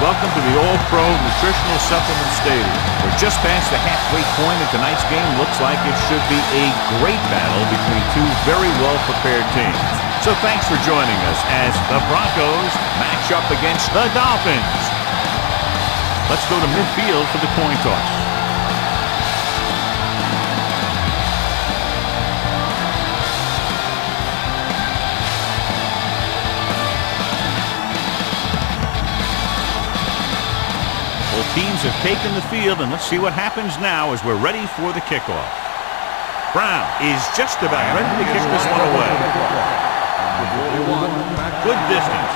Welcome to the All-Pro Nutritional Supplement Stadium. We're just past the halfway point of tonight's game. Looks like it should be a great battle between two very well-prepared teams. So thanks for joining us as the Broncos match up against the Dolphins. Let's go to midfield for the coin toss. Teams have taken the field, and let's see what happens now as we're ready for the kickoff. Brown is just about ready to kick this one away. Good distance.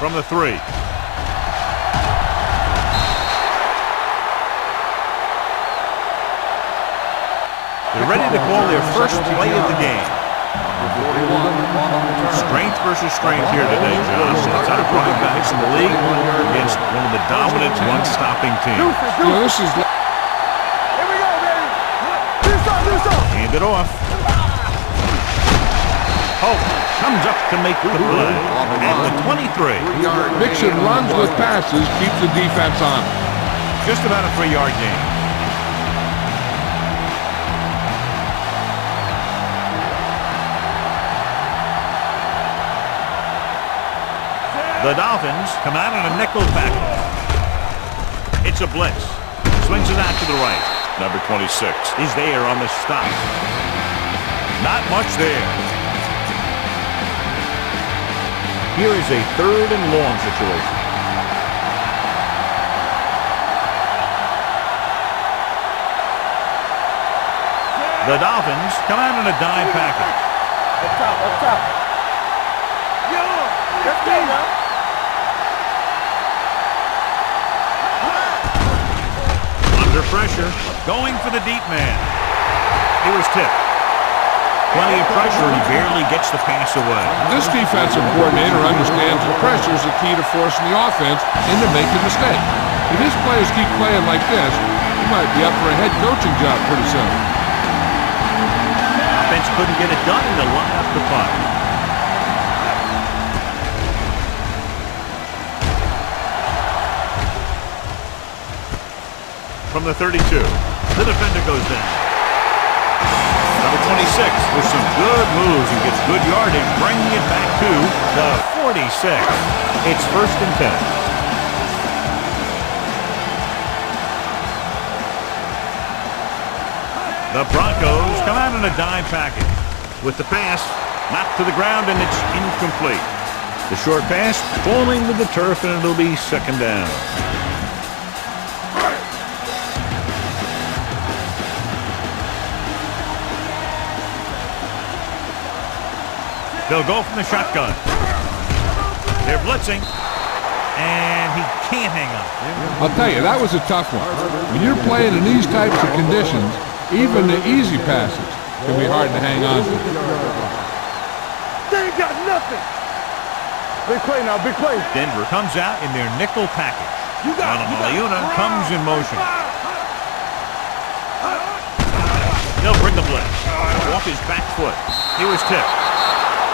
From the 3. They're ready to call their first play of the game. Strength versus strength here today, John. It's out of running backs in the league against one of the dominant run-stopping teams. This is... Here we go, baby. Do something. Hand it off. Hope comes up to make the play at the 23. Mixing runs with passes keeps the defense on. Just about a 3-yard gain. The Dolphins come out in a nickel package. It's a blitz. Swings it out to the right. Number 26 is there on the stop. Not much there. Here is a 3rd and long situation. The Dolphins come out in a dime package. Up top. Yo, let's go now. Under pressure, going for the deep man. It was tipped. Plenty of pressure, and he barely gets the pass away. This defensive coordinator understands that pressure is the key to forcing the offense into making mistakes. If his players keep playing like this, he might be up for a head coaching job pretty soon. Offense couldn't get it done, and they'll line up the punt. From the 32, the defender goes down. Number 26 with some good moves and gets good yardage, bringing it back to the 46. It's 1st and 10. The Broncos come out in a dime package. With the pass, knocked to the ground, and it's incomplete. The short pass falling to the turf, and it'll be 2nd down. They'll go from the shotgun. They're blitzing, and he can't hang on. I'll tell you, that was a tough one. When you're playing in these types of conditions, even the easy passes can be hard to hang on to. They ain't got nothing. Big play now, big play. Denver comes out in their nickel package. Malayuna comes in motion. They'll bring the blitz. Off his back foot. He was tipped.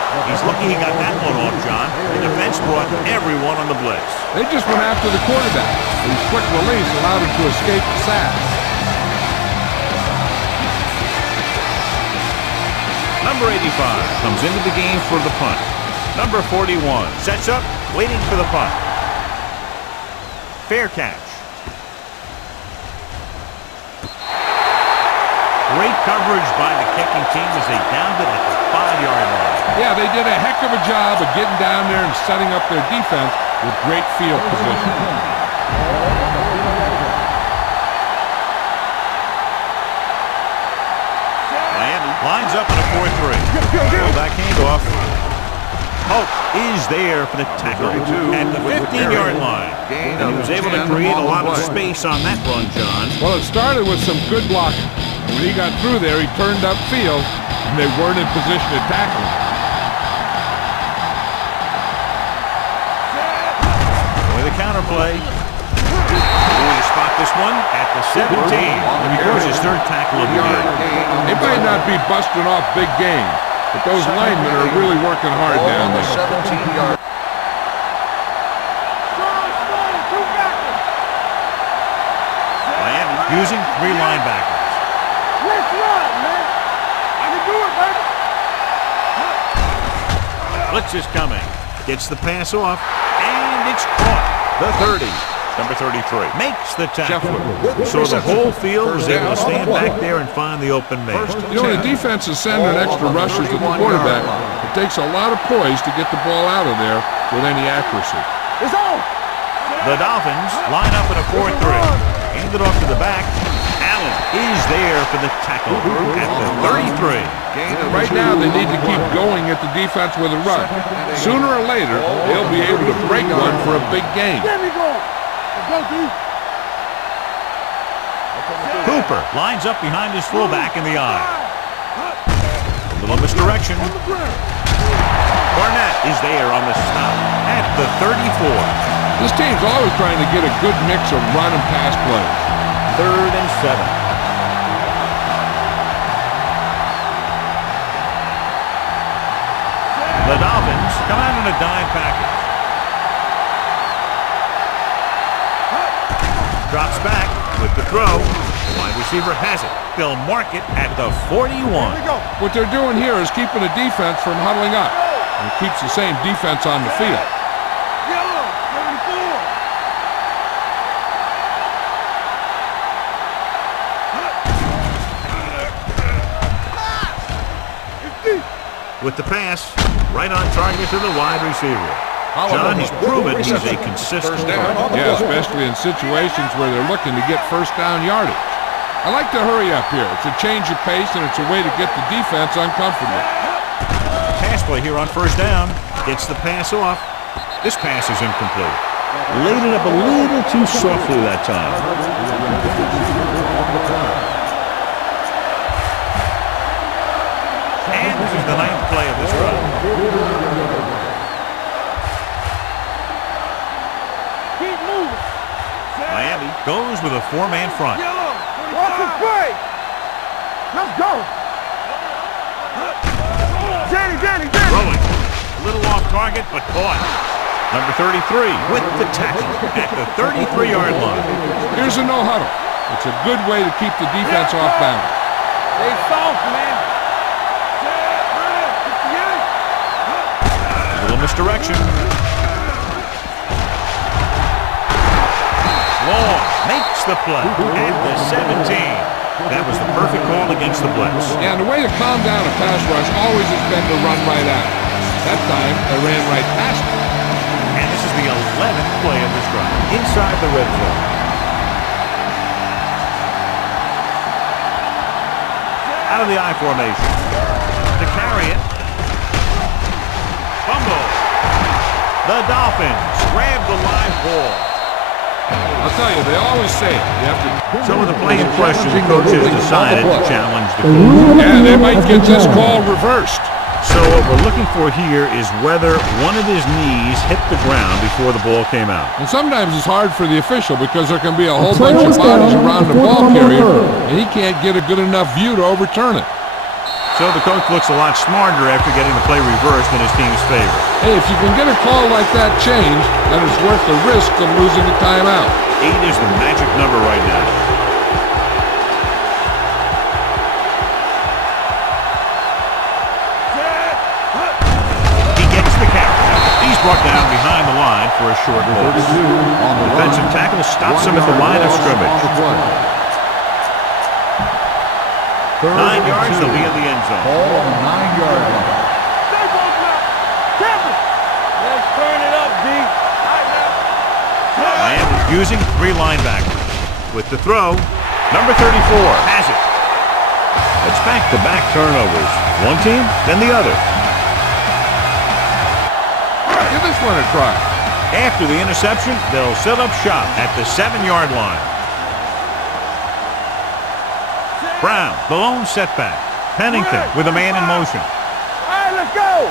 He's lucky he got that one off, John. The defense brought everyone on the blitz. They just went after the quarterback. His quick release allowed him to escape the sack. Number 85 comes into the game for the punt. Number 41 sets up, waiting for the punt. Fair catch. Great coverage by the kicking team as they downed it at the 5-yard line. Yeah, they did a heck of a job of getting down there and setting up their defense with great field position. Miami lines up in a 4-3. Throw back handoff. Hope is there for the tackle at the 15-yard line. And he was able to create a lot of space on that run, John. Well, it started with some good blocking. When he got through there, he turned upfield, and they weren't in position to tackle him. With a counterplay. Going to spot this one at the 17. And he goes his 3rd tackle of the game. They might not be busting off big games, but those linemen are really working hard down there. using 3 linebackers. Let's run, man. I can do it, baby. Blitz is coming. Gets the pass off, and it's caught. The 30. Number 33 makes the tackle. So the whole field was able to stand back there and find the open man. You know, the defense is sending extra rushers to the quarterback. It takes a lot of poise to get the ball out of there with any accuracy. It's on. The Dolphins line up in a 4-3. Hand it off to the back. Allen is there for the tackle at the 33. Right now, they need to keep going at the defense with a run. Sooner or later, they'll be able to break one for a big game. There we go. Go, D. Cooper lines up behind his fullback in the eye. A little misdirection. Barnett is there on the stop at the 34. This team's always trying to get a good mix of run and pass plays. 3rd and 7. The Dolphins come out in a dime package. Drops back with the throw. The wide receiver has it. They'll mark it at the 41. What they're doing here is keeping the defense from huddling up. And it keeps the same defense on the field. With the pass, right on target to the wide receiver. John, he's proven he's a consistent player. Yeah, especially in situations where they're looking to get first down yardage. I like to hurry up here. It's a change of pace, and it's a way to get the defense uncomfortable. Pass play here on 1st down. Gets the pass off. This pass is incomplete. Laid it up a little too softly that time. And this is the 9th play of this run. Keep moving. Miami goes with a 4-man front. Watch the play. Let's go. Danny. Throwing. A little off target, but caught. Number 33 with the tackle at the 33-yard line. Here's a no huddle. It's a good way to keep the defense off balance. They soft, man. A little misdirection. Long makes the play at the 17. That was the perfect call against the blitz. Yeah, and the way to calm down a pass rush always has been to run right at it. That time, they ran right past it. And this is the 11th play of this drive. Inside the red zone. Out of the I formation. To carry it. Fumble. The Dolphins grab the live ball. I'll tell you, they always say it. You have to. So with the play in question, the coach has decided to challenge the call. Yeah, they might get this call reversed. So what we're looking for here is whether one of his knees hit the ground before the ball came out. And sometimes it's hard for the official because there can be a whole bunch of bodies around the ball carrier, and he can't get a good enough view to overturn it. So the coach looks a lot smarter after getting the play reversed in his team's favor. Hey, if you can get a call like that changed, then it's worth the risk of losing the timeout. 8 is the magic number right now. He gets the carry. He's brought down behind the line for a short loss. The defensive tackle stops him at the line of scrimmage. 9 yards, they'll be in the end zone. Ball on the 9-yard line. Let's turn it up, D. Miami using 3 linebackers. With the throw, number 34 has it. It's back-to-back turnovers. One team, then the other. Give this one a try. After the interception, they'll set up shop at the 7-yard line. Brown, the lone setback. Pennington with a man in motion. All right, let's go.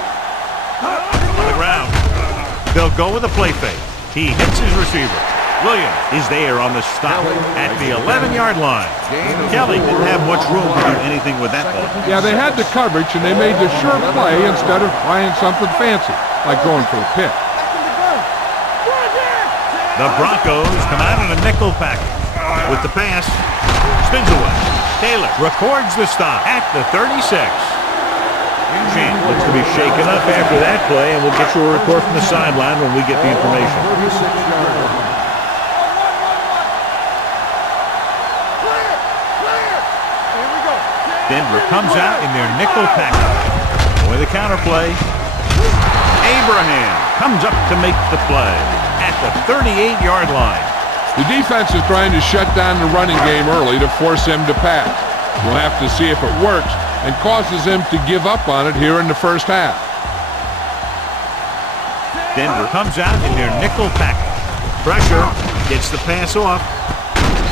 On the ground. They'll go with a play fake. He hits his receiver. Williams is there on the stop at the 11-yard line. Kelly didn't have much room to do anything with that ball. Yeah, they had the coverage, and they made the sure play instead of trying something fancy, like going for a pick. The Broncos come out in a nickel package. With the pass, Spins away. Taylor records the stop at the 36. Shane looks to be shaken up after that play, and we'll get you a report from the sideline when we get the information. Denver comes out in their nickel package. With the counter play. Abraham comes up to make the play at the 38-yard line. The defense is trying to shut down the running game early to force him to pass. We'll have to see if it works and causes him to give up on it here in the first half. Denver comes out in their nickel package. Pressure, gets the pass off.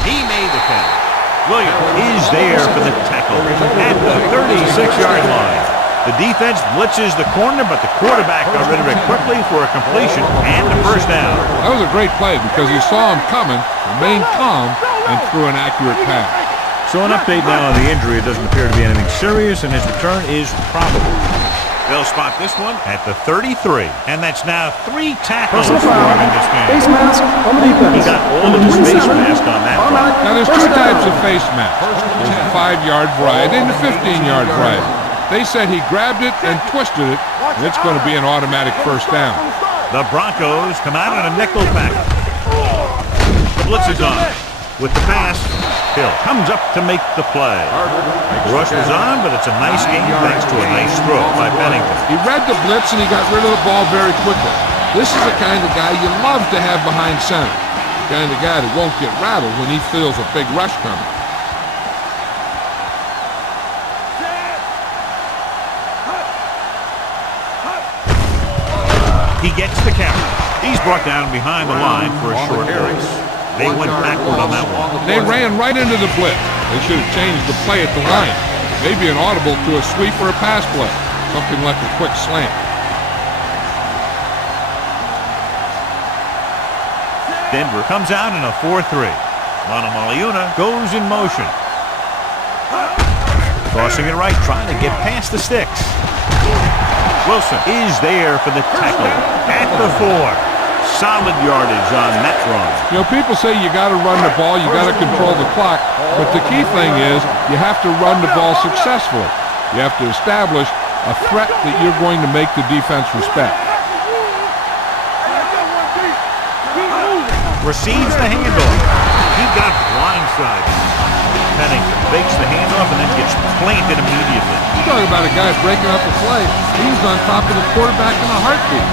He made the pass. Williams is there for the tackle at the 36-yard line. The defense blitzes the corner, but the quarterback got rid of it quickly for a completion and a first down. That was a great play because he saw him coming, remained calm, and threw an accurate pass. So an update now on the injury. It doesn't appear to be anything serious, and his return is probable. They'll spot this one at the 33, and that's now 3 tackles for him in this game. Face mask on the defense. He got all of his face mask on that one. Now there's 2 types of face masks. There's the 5-yard variety and the 15-yard variety. They said he grabbed it and twisted it, and it's going to be an automatic first down. The Broncos come out in a nickel package. The blitz is on. With the pass, Hill comes up to make the play. The rush was on, but it's a nice game thanks to a nice throw by Pennington. He read the blitz and he got rid of the ball very quickly. This is the kind of guy you love to have behind center. The kind of guy that won't get rattled when he feels a big rush coming. He gets the carry. He's brought down behind the line for a short race. They went backward on that one. They ran right into the blitz. They should have changed the play at the line. Maybe an audible to a sweep or a pass play. Something like a quick slant. Denver comes out in a 4-3. Monomaliuna goes in motion. Crossing it right, trying to get past the sticks. Wilson is there for the tackle at the 4. Solid yardage on that run. You know, people say you got to run the ball, you got to control the clock, but the key thing is you have to run the ball successfully. You have to establish a threat that you're going to make the defense respect. Receives the handoff. He got blindsided. Pennington fakes the handoff and then gets planted immediately. You're talking about a guy breaking up a play. He was on top of the quarterback in a heartbeat.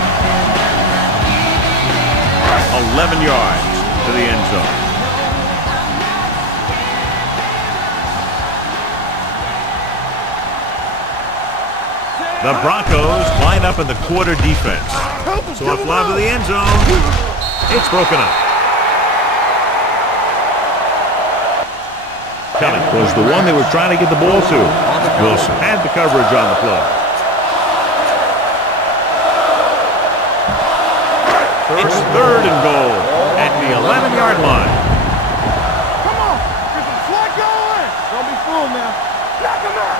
11 yards to the end zone. The Broncos line up in the quarter defense. So a fly to the end zone. It's broken up. Kelly was the one they were trying to get the ball to. Wilson had the coverage on the play. It's 3rd and goal at the 11-yard line. Come on. There's a flag going. Don't be fooled now. Knock him out.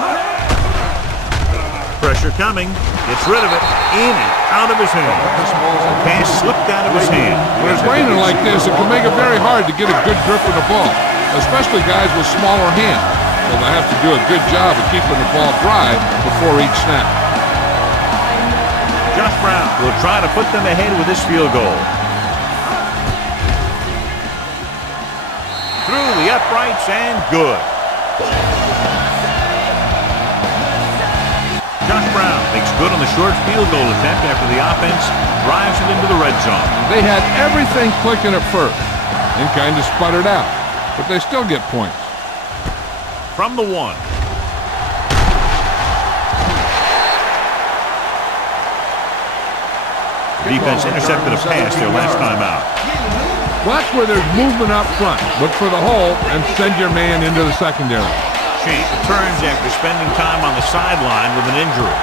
Pressure coming. Gets rid of it. In and out of his hand. The pass slipped out of his hand. When it's raining like this, it can make it very hard to get a good grip of the ball, especially guys with smaller hands. So they have to do a good job of keeping the ball dry before each snap. Josh Brown will try to put them ahead with this field goal. Through the uprights and good. Josh Brown makes good on the short field goal attempt after the offense drives it into the red zone. They had everything clicking at first and kind of sputtered out, but they still get points. From the 1. Defense intercepted a pass their last time out. Watch where there's movement up front. Look for the hole and send your man into the secondary. Shane returns after spending time on the sideline with an injury.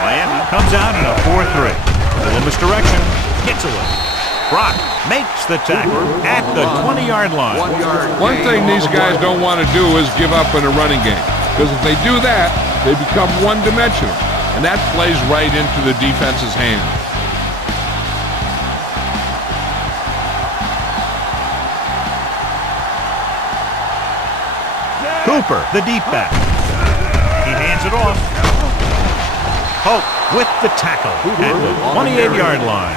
Miami comes out in a 4-3. A little misdirection. Gets away. Brock makes the tackle at the 20-yard line. One thing these guys don't want to do is give up in a running game, because if they do that, they become one-dimensional, and that plays right into the defense's hands. Cooper, the deep back. He hands it off. Hope with the tackle at the 28-yard line.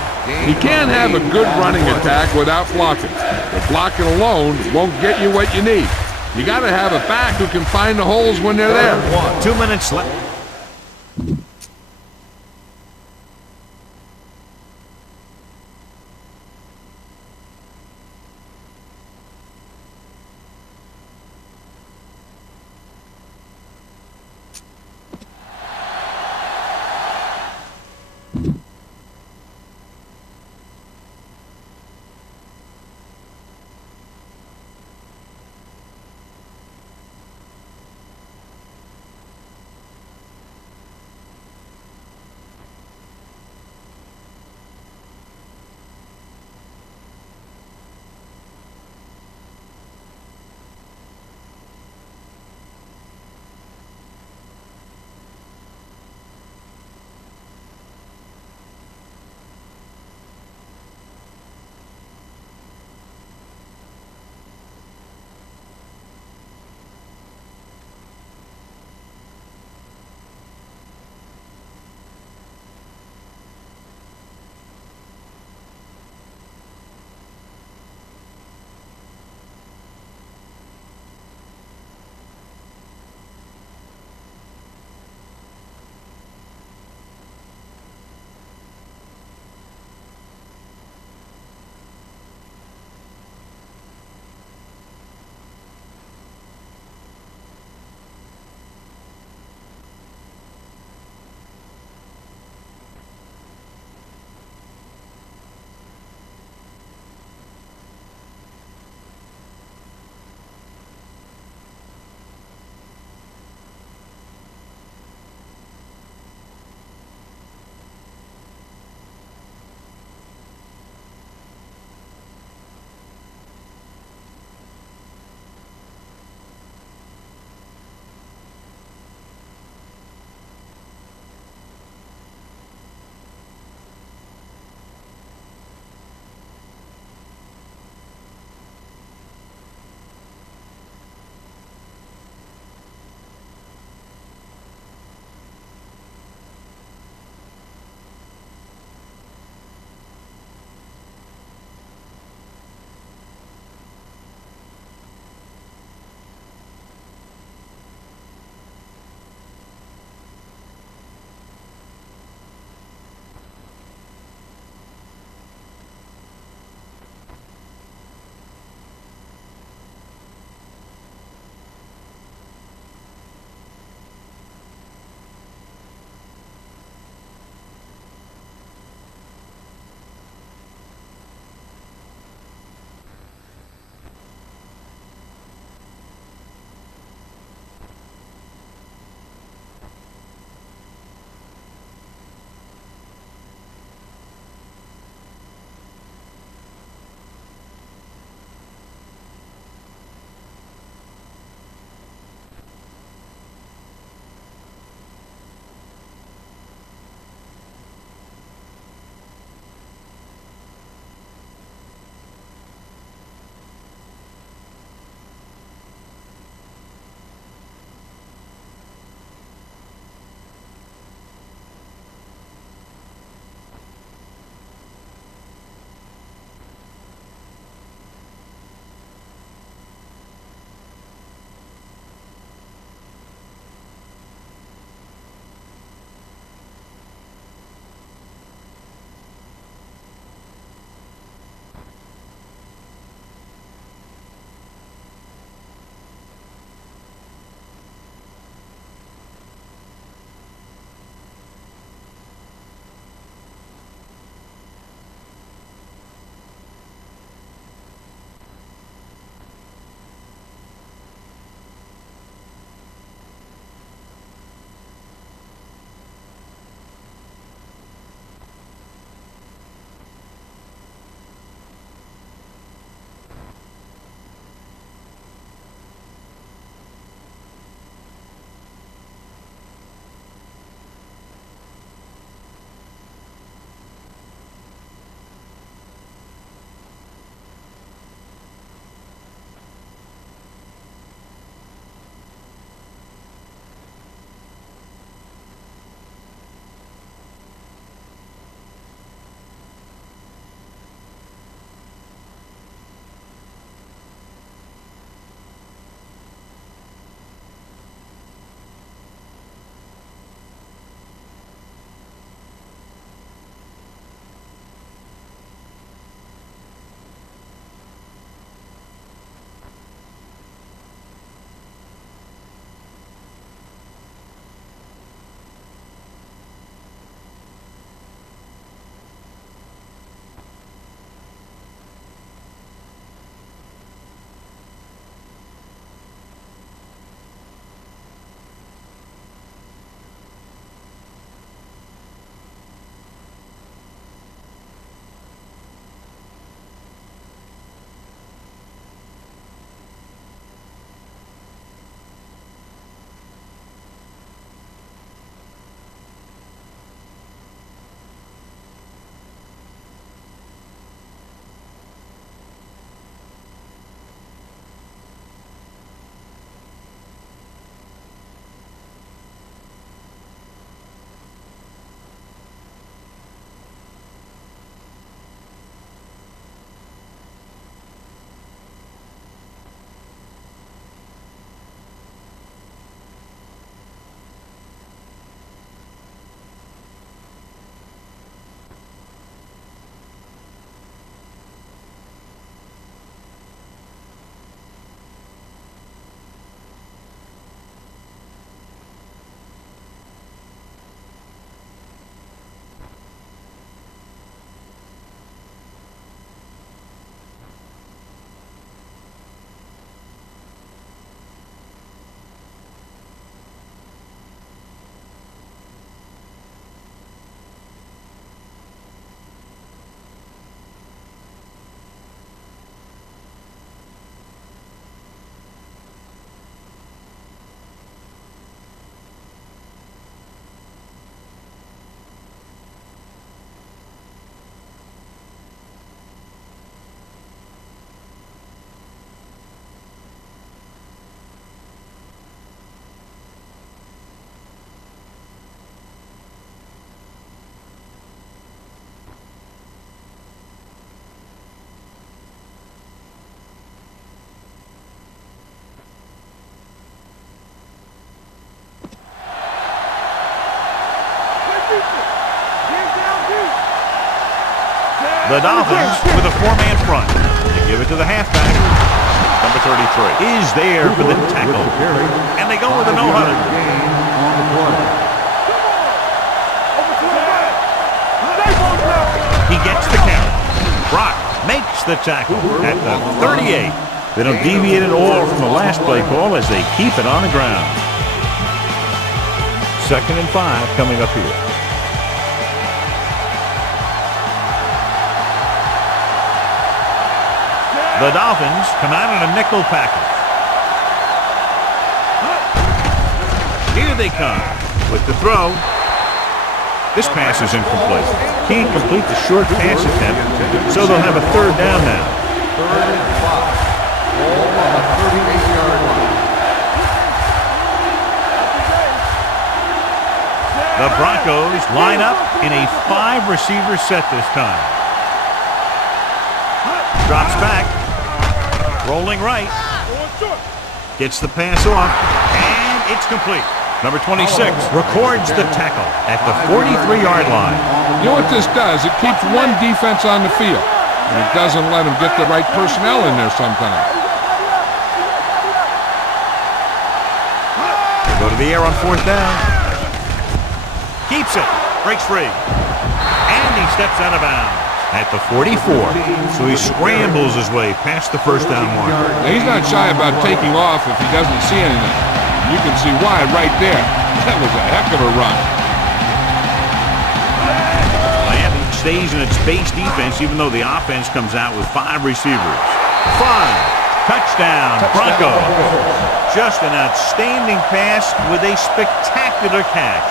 You can't have a good running attack without blocking. But blocking alone won't get you what you need. You got to have a back who can find the holes when they're there. 2 minutes left. The Dolphins with a 4-man front. They give it to the halfback. Number 33 is there for the tackle. And they go with a no-huddle. He gets the count. Brock makes the tackle at the 38. They don't deviate at all from the last play call as they keep it on the ground. 2nd and 5 coming up here. The Dolphins come out in a nickel package. Here they come with the throw. This pass is incomplete. Can't complete the short pass attempt, so they'll have a 3rd down now. 3rd and 5. Ball on the 38-yard line. The Broncos line up in a 5-receiver set this time. Drops back. Rolling right. Gets the pass off. And it's complete. Number 26 records the tackle at the 43-yard line. You know what this does? It keeps one defense on the field, and it doesn't let them get the right personnel in there sometimes. They go to the air on 4th down. Keeps it. Breaks free. And he steps out of bounds at the 44. So he scrambles his way past the 1st down marker. Now, he's not shy about taking off if he doesn't see anything. You can see why right there. That was a heck of a run. Miami stays in its base defense even though the offense comes out with 5 receivers. 5. Touchdown, Broncos. Just an outstanding pass with a spectacular catch.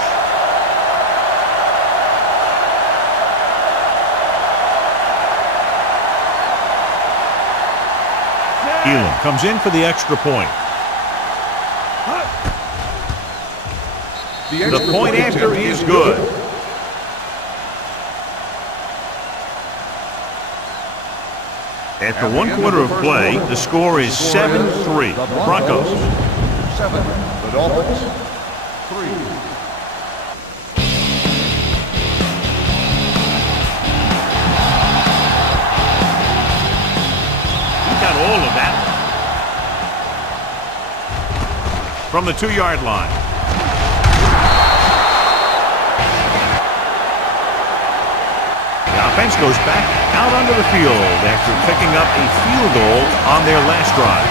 Elam comes in for the extra point. The point after is good. After 1 quarter of play, the score is 7-3. Broncos. 7. The Dolphins. 3. Got all of that from the 2-yard line. The offense goes back out onto the field after picking up a field goal on their last drive.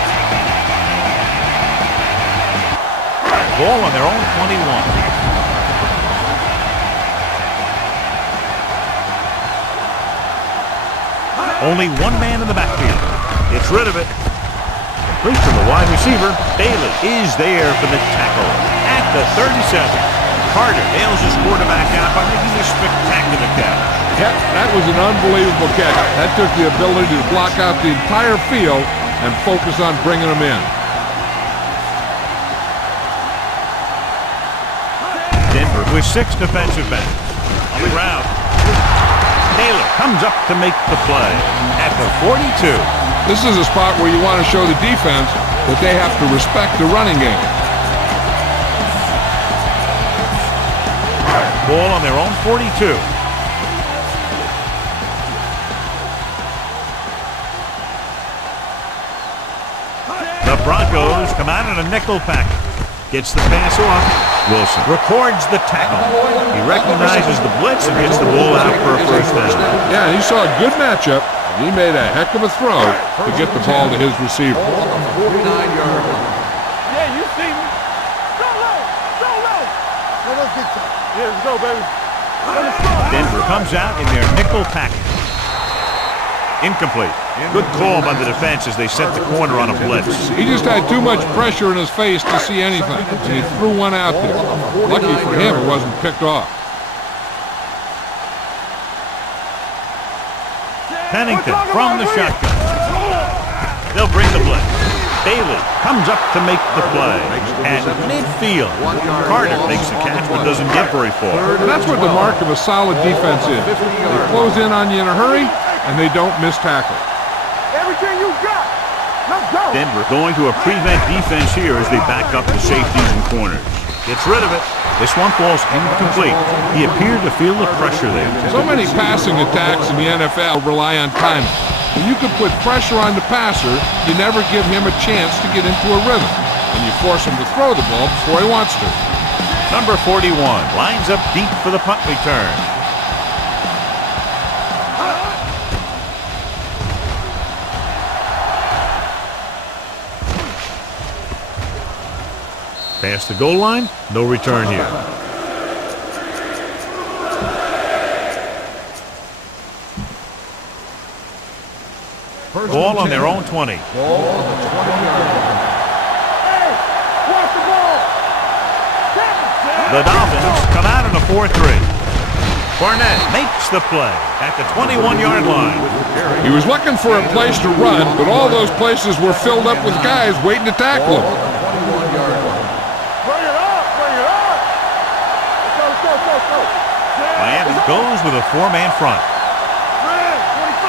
Ball on their own 21. Only 1 man in the backfield. Gets rid of it. Complete from the wide receiver. Bailey is there for the tackle at the 37. Carter nails his quarterback out by making a spectacular catch. Yep, that was an unbelievable catch. That took the ability to block out the entire field and focus on bringing them in. Denver with 6 defensive backs. On the ground. Taylor comes up to make the play at the 42. This is a spot where you want to show the defense that they have to respect the running game. Ball on their own 42. The Broncos come out in a nickel package. Gets the pass off. Wilson records the tackle. He recognizes the blitz and gets the ball out for a 1st down. Yeah, he saw a good matchup. He made a heck of a throw to get the ball to his receiver. 49-yard line. Yeah, you see me. Go low. Go low. Let's get some. Yeah, let's go, baby. Denver comes out in their nickel package. Incomplete. Good call by the defense as they set the corner on a blitz. He just had too much pressure in his face to see anything, and he threw one out there. Lucky for him, it wasn't picked off. Pennington from the shotgun. They'll bring the blitz. Bailey comes up to make the play. At midfield, Carter makes the catch but doesn't get very far. And that's what the mark of a solid defense is. They close in on you in a hurry, and they don't miss tackle. Everything you got. Let's go. Denver going to a prevent defense here as they back up the safeties and corners. Gets rid of it. This one falls incomplete. He appeared to feel the pressure there. So many passing attacks in the NFL rely on timing. When you can put pressure on the passer, you never give him a chance to get into a rhythm, and you force him to throw the ball before he wants to. Number 41 lines up deep for the punt return. Past the goal line, no return here. Ball on their own 20. Ball on the 20-yard line. Hey, watch the ball. The Dolphins come out in a 4-3. Barnett makes the play at the 21-yard line. He was looking for a place to run, but all those places were filled up with guys waiting to tackle him. Bring it up, bring it up. Let's go. Miami goes with a 4-man front. Red, 25.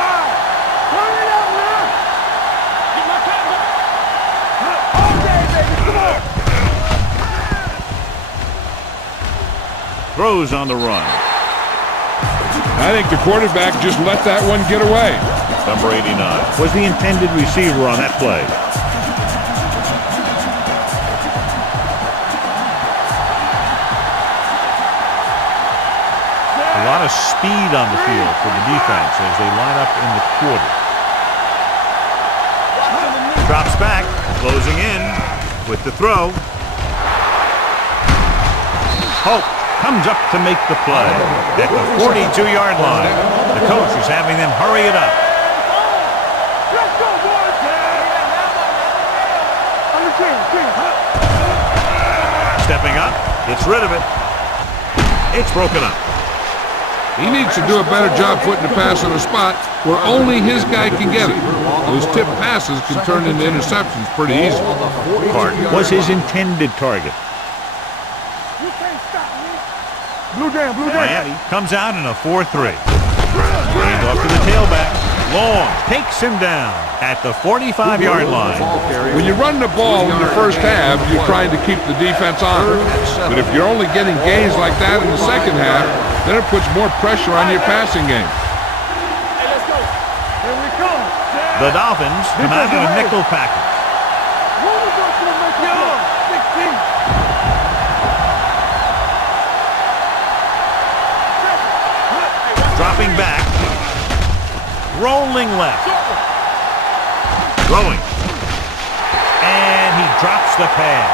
Turn it up, man. Get my time. Okay, baby, come on. Throws on the run. I think the quarterback just let that one get away. Number 89 was the intended receiver on that play. A lot of speed on the field for the defense as they line up in the quarter. Drops back, closing in with the throw. Hope comes up to make the play at the 42-yard line. The coach is having them hurry it up. Let's go, boys. On the team. Stepping up, gets rid of it. It's broken up. He needs to do a better job putting the pass in a spot where only his guy can get it. Those tip passes can turn into interceptions pretty easily. Clark was his intended target. You can't stop me. Blue jam. Miami comes out in a 4-3. Hand off to the tailback. Long takes him down at the 45-yard line. When you run the ball in the first half, you're trying to keep the defense on it. But if you're only getting gains like that in the second half, then it puts more pressure on your passing game. Hey, let's go. Here we come. The Dolphins come out in a nickel package. Who was going to make it up? 16. Dropping back. Rolling left. Throwing. And he drops the pass.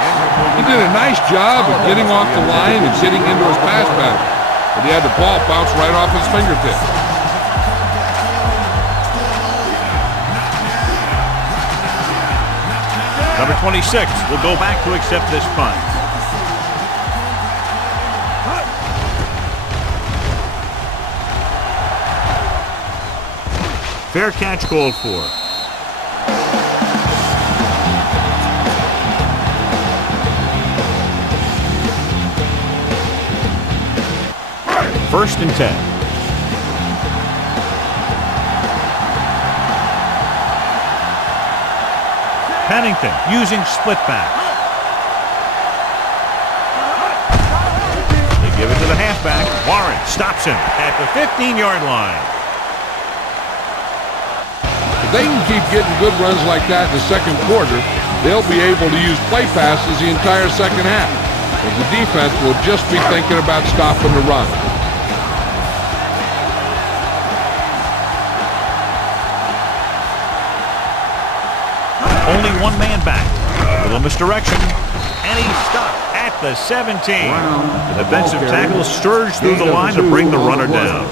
He did a nice job of getting off the line and getting into his pass pattern, but he had the ball bounce right off his fingertips. Number 26 will go back to accept this punt. Fair catch called for. First and 10. Pennington using split back. They give it to the halfback. Warren stops him at the 15-yard line. If they can keep getting good runs like that in the second quarter, they'll be able to use play passes the entire second half. But the defense will just be thinking about stopping the run. Only one man back. A little misdirection. And he's stopped at the 17. The defensive tackle surged through the line to bring the runner down.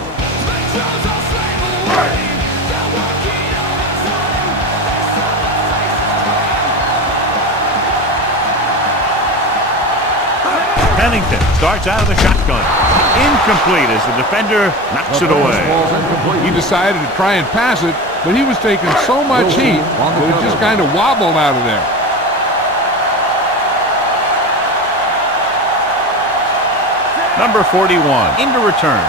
Pennington starts out of the shotgun. Incomplete as the defender knocks it away. He decided to try and pass it, but he was taking so much heat that it just kind of wobbled out of there. Number 41 into return.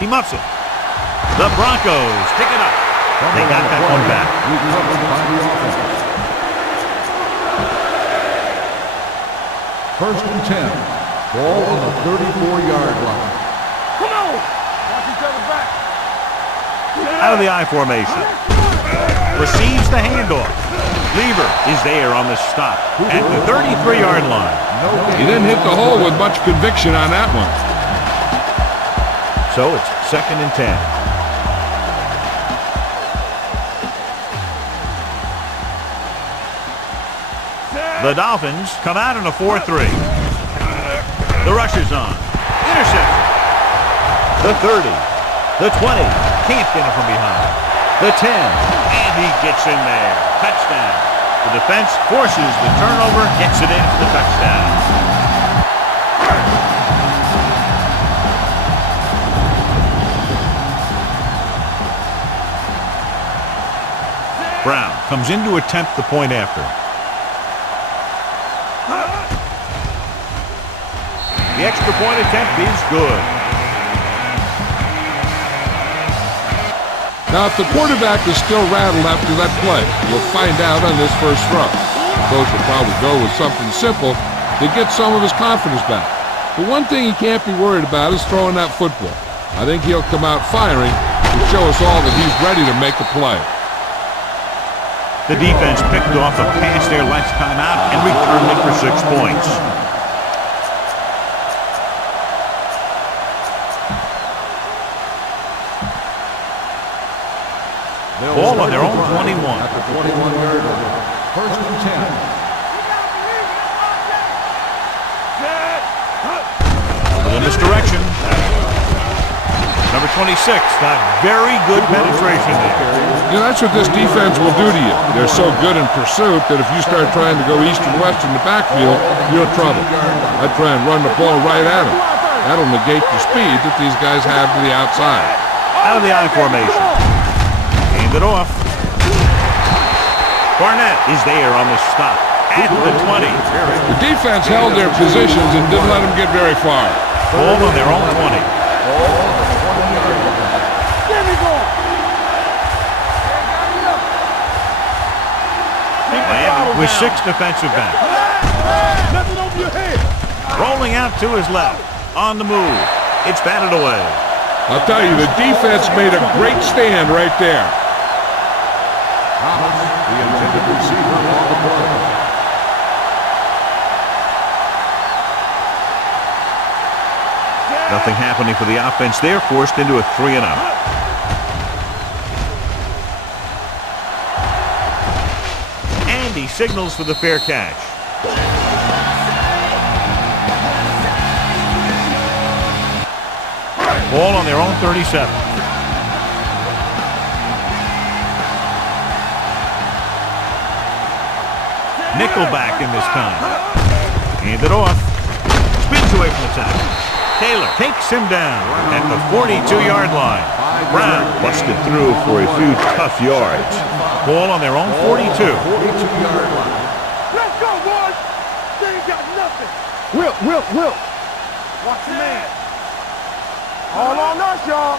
He muffs it. The Broncos pick it up. They got that one back. Recovered by the offense. First and 10. Ball on the 34-yard line. Come on! Watch each other back. Out of the I formation. Receives the handoff. Lever is there on the stop at the 33-yard line. He didn't hit the hole with much conviction on that one. So it's second and 10. The Dolphins come out in a 4-3. The rusher's on. Interception. The 30. The 20. Can't get him from behind. The 10. And he gets in there. Touchdown. The defense forces the turnover, gets it in for the touchdown. Brown comes in to attempt the point after. The extra point attempt is good. Now, if the quarterback is still rattled after that play, you'll find out on this first throw. The coach will probably go with something simple to get some of his confidence back. The one thing he can't be worried about is throwing that football. I think he'll come out firing to show us all that he's ready to make a play. The defense picked off a pass their last time out and returned it for 6 points. Ball on their own 21. At the 21-yard line. First and 10. In this direction. Number 26 got very good penetration there. You know, that's what this defense will do to you. They're so good in pursuit that if you start trying to go east and west in the backfield, you're in trouble. I'd try and run the ball right at them. That'll negate the speed that these guys have to the outside. Out of the I formation. Hand it off. Barnett is there on the stop at the 20. The defense held their positions and didn't let them get very far. Ball on their own 20. Miami with 6 defensive backs. Nothing over your head. Rolling out to his left. On the move. It's batted away. I'll tell you, the defense made a great stand right there. Thomas, the intended receiver on the play. Nothing happening for the offense. They're forced into a 3-and-out. And he signals for the fair catch. Ball on their own 37. Nickelback in this time. Hand it off. Spins away from the tackle. Taylor takes him down at the 42-yard line. Brown busted through for a few tough yards. Ball on their own 42. 42-yard line. Let's go, boys. They ain't got nothing. Will. Watch the man. All on us, y'all.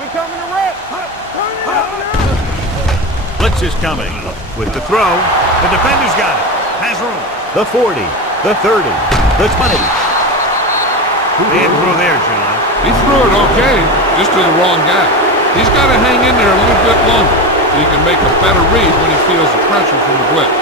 We coming to wreck. Turn it up now. Blitz is coming. With the throw, the defender's got it. Has room. The 40, the 30, the 20. And through there, John. He threw it okay, just to the wrong guy. He's got to hang in there a little bit longer so he can make a better read when he feels the pressure from the blitz.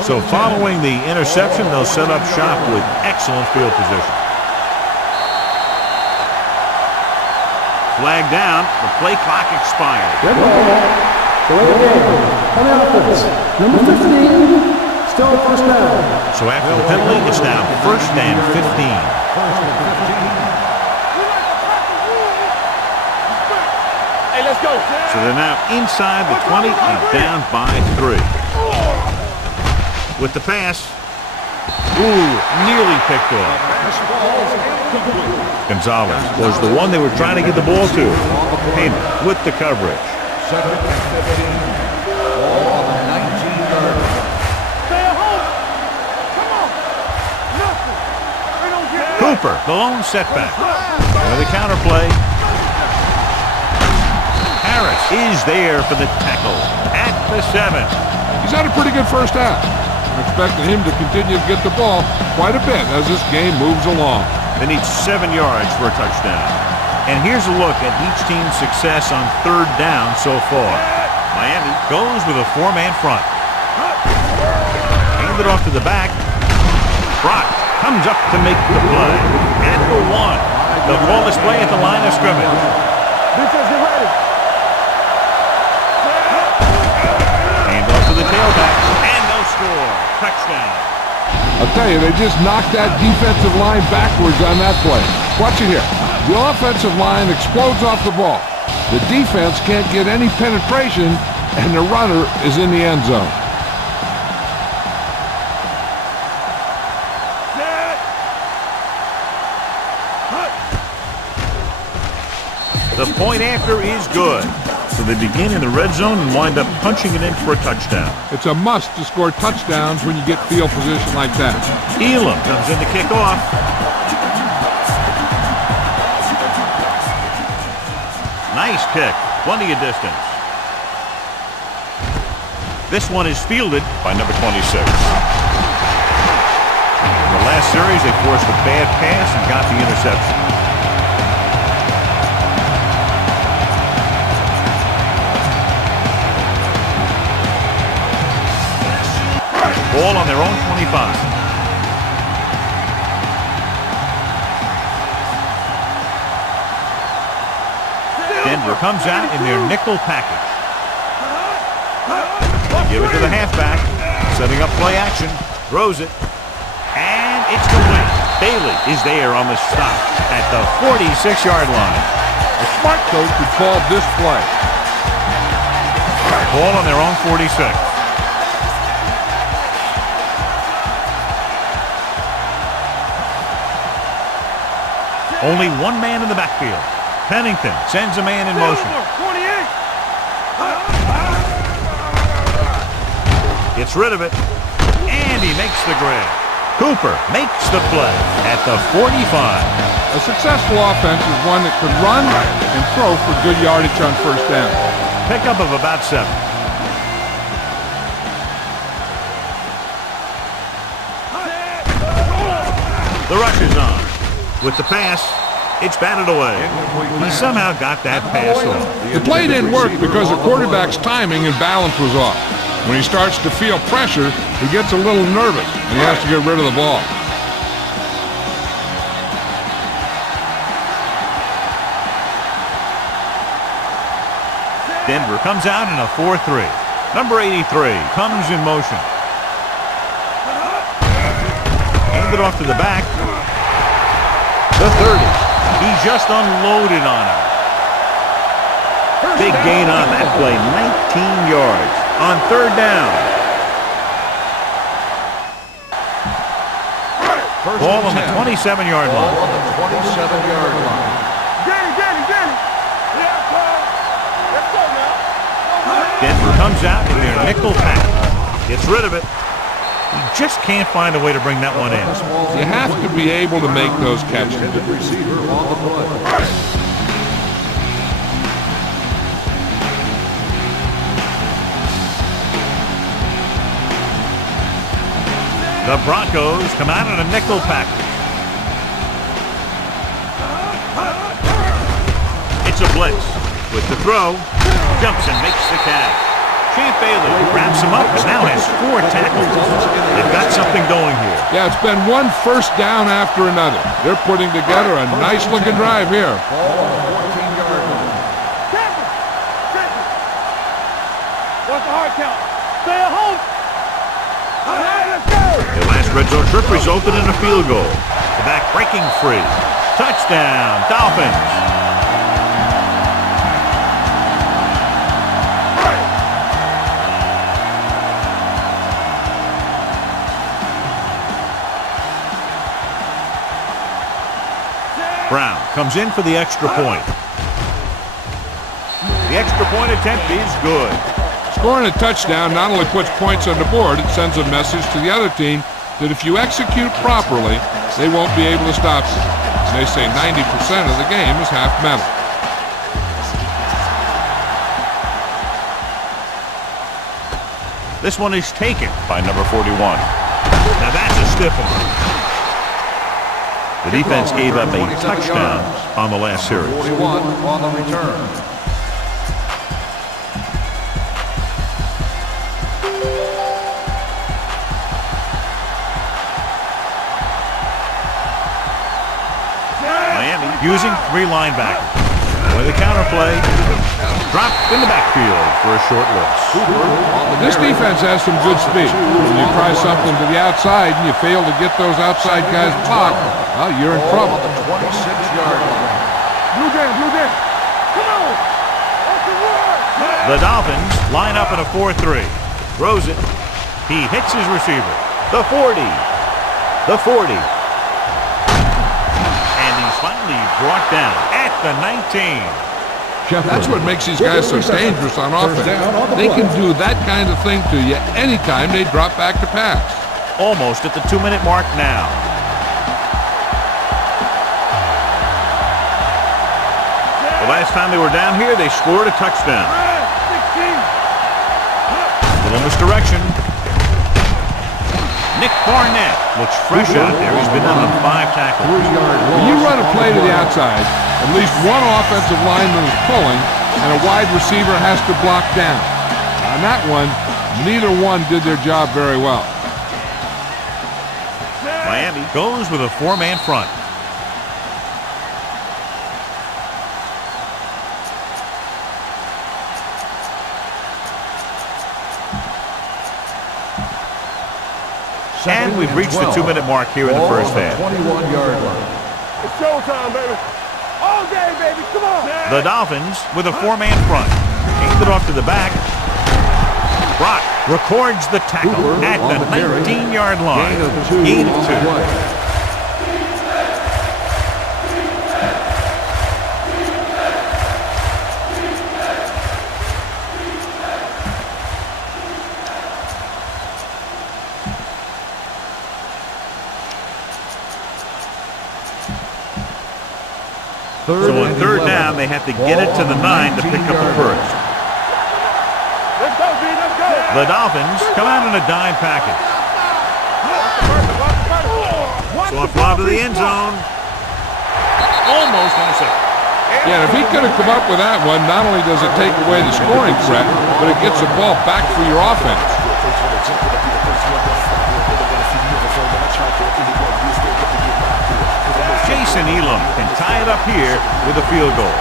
So following the interception, they'll set up shop with excellent field position. Flag down. The play clock expired. Red ball. Delay of game. On the offense. Number 15. Still first down. So after the penalty, it's now first and 15. First and 15. let's go. So they're now inside the 20 and down by 3. With the pass. Ooh, nearly picked off. Gonzalez was the one they were trying to get the ball to. Payne with the coverage. Second and 15. Ball on the 19-yard line. Stay at home. Come on. Nothing. We don't get Cooper, the lone setback. Another counter play. Harris is there for the tackle at the 7. He's had a pretty good first half. I'm expecting him to continue to get the ball quite a bit as this game moves along. They need 7 yards for a touchdown. And here's a look at each team's success on 3rd down so far. Miami goes with a 4-man front. Hand it off to the back. Brock comes up to make the play. At the 1. They'll call this play at the line of scrimmage. Defense, get ready. Hand off to the tailback. And they'll score. Touchdown. I'll tell you, they just knocked that defensive line backwards on that play. Watch it here. The offensive line explodes off the ball. The defense can't get any penetration, and the runner is in the end zone. The point after is good. So they begin in the red zone and wind up punching it in for a touchdown. It's a must to score touchdowns when you get field position like that. Elam comes in to kick off. Nice kick. Plenty of distance. This one is fielded by number 26. In the last series, they forced a bad pass and got the interception. Ball on their own 25. Denver comes out in their nickel package. Give it to the halfback. Setting up play action. Throws it. And it's complete. Bailey is there on the stop at the 46-yard line. A smart coach would call this play. Ball on their own 46. Only one man in the backfield. Pennington sends a man in motion. 28. Gets rid of it. And he makes the grab. Cooper makes the play at the 45. A successful offense is one that could run and throw for good yardage on first down. Pickup of about 7. The rush is on. With the pass, it's batted away. He somehow got that pass off. The play didn't work because the quarterback's timing and balance was off. When he starts to feel pressure, he gets a little nervous, and he has to get rid of the ball. Denver comes out in a 4-3. Number 83 comes in motion. Hand it off to the back. The 30. He just unloaded on him. Big gain on that play. 19 yards on 3rd down. Ball on the 27-yard line. Ball on the 27-yard line. Danny. Let's go now. Denver comes out in their nickel pack. Gets rid of it. He just can't find a way to bring that one in. You have to be able to make those catches. Receiver on the play. The Broncos come out in a nickel package. It's a blitz. With the throw, jumps and makes the catch. Champ Bailey wraps him up and now has 4 tackles. They've got something going here. Yeah, it's been one first down after another. They're putting together a nice-looking drive here. Ball on the 14-yard line. What's the hard count? Stay at home. All right, let's go. The last red zone trip resulted in a field goal. The back breaking free. Touchdown, Dolphins. comes in for the extra point. The extra point attempt is good. Scoring a touchdown not only puts points on the board, it sends a message to the other team that if you execute properly, they won't be able to stop you. And they say 90% of the game is half mental. This one is taken by number 41. Now that's a stiff one. The defense gave up a touchdown on the last series. 41 on the return. Miami using 3 linebackers. With a counterplay, dropped in the backfield for a short loss. This defense has some good speed. When you try something to the outside and you fail to get those outside guys blocked, well, you're in trouble. On the 26-yard line. Blue jam. Come on. That's the word. The Dolphins line up in a 4-3. Throws it. He hits his receiver. The 40. The 40. And he's finally brought down at the 19. That's what makes these guys so dangerous on offense. They can do that kind of thing to you anytime they drop back to pass. Almost at the 2-minute mark now. The last time they were down here, they scored a touchdown. Little misdirection. Nick Barnett looks fresh out there. He's been down on 5 tackles. When you run a play to the outside, at least one offensive lineman is pulling, and a wide receiver has to block down. On that one, neither one did their job very well. Miami goes with a 4-man front. And we've reached the 2-minute mark here in the first half. 21-yard line. It's showtime, baby. All day, baby. Come on. The Dolphins with a 4-man front. Aimed it off to the back. Brock records the tackle at the 19-yard line. Gain of 2. So on 3rd down, they have to get it to the 9 to pick up the first. Let's go, B. Let's go. The Dolphins come out in a dime package. Soft lob to the end zone. Almost intercepted. Yeah, if he could have come up with that one, not only does it take away the scoring threat, but it gets the ball back for your offense. Jason Elam can tie it up here with a field goal.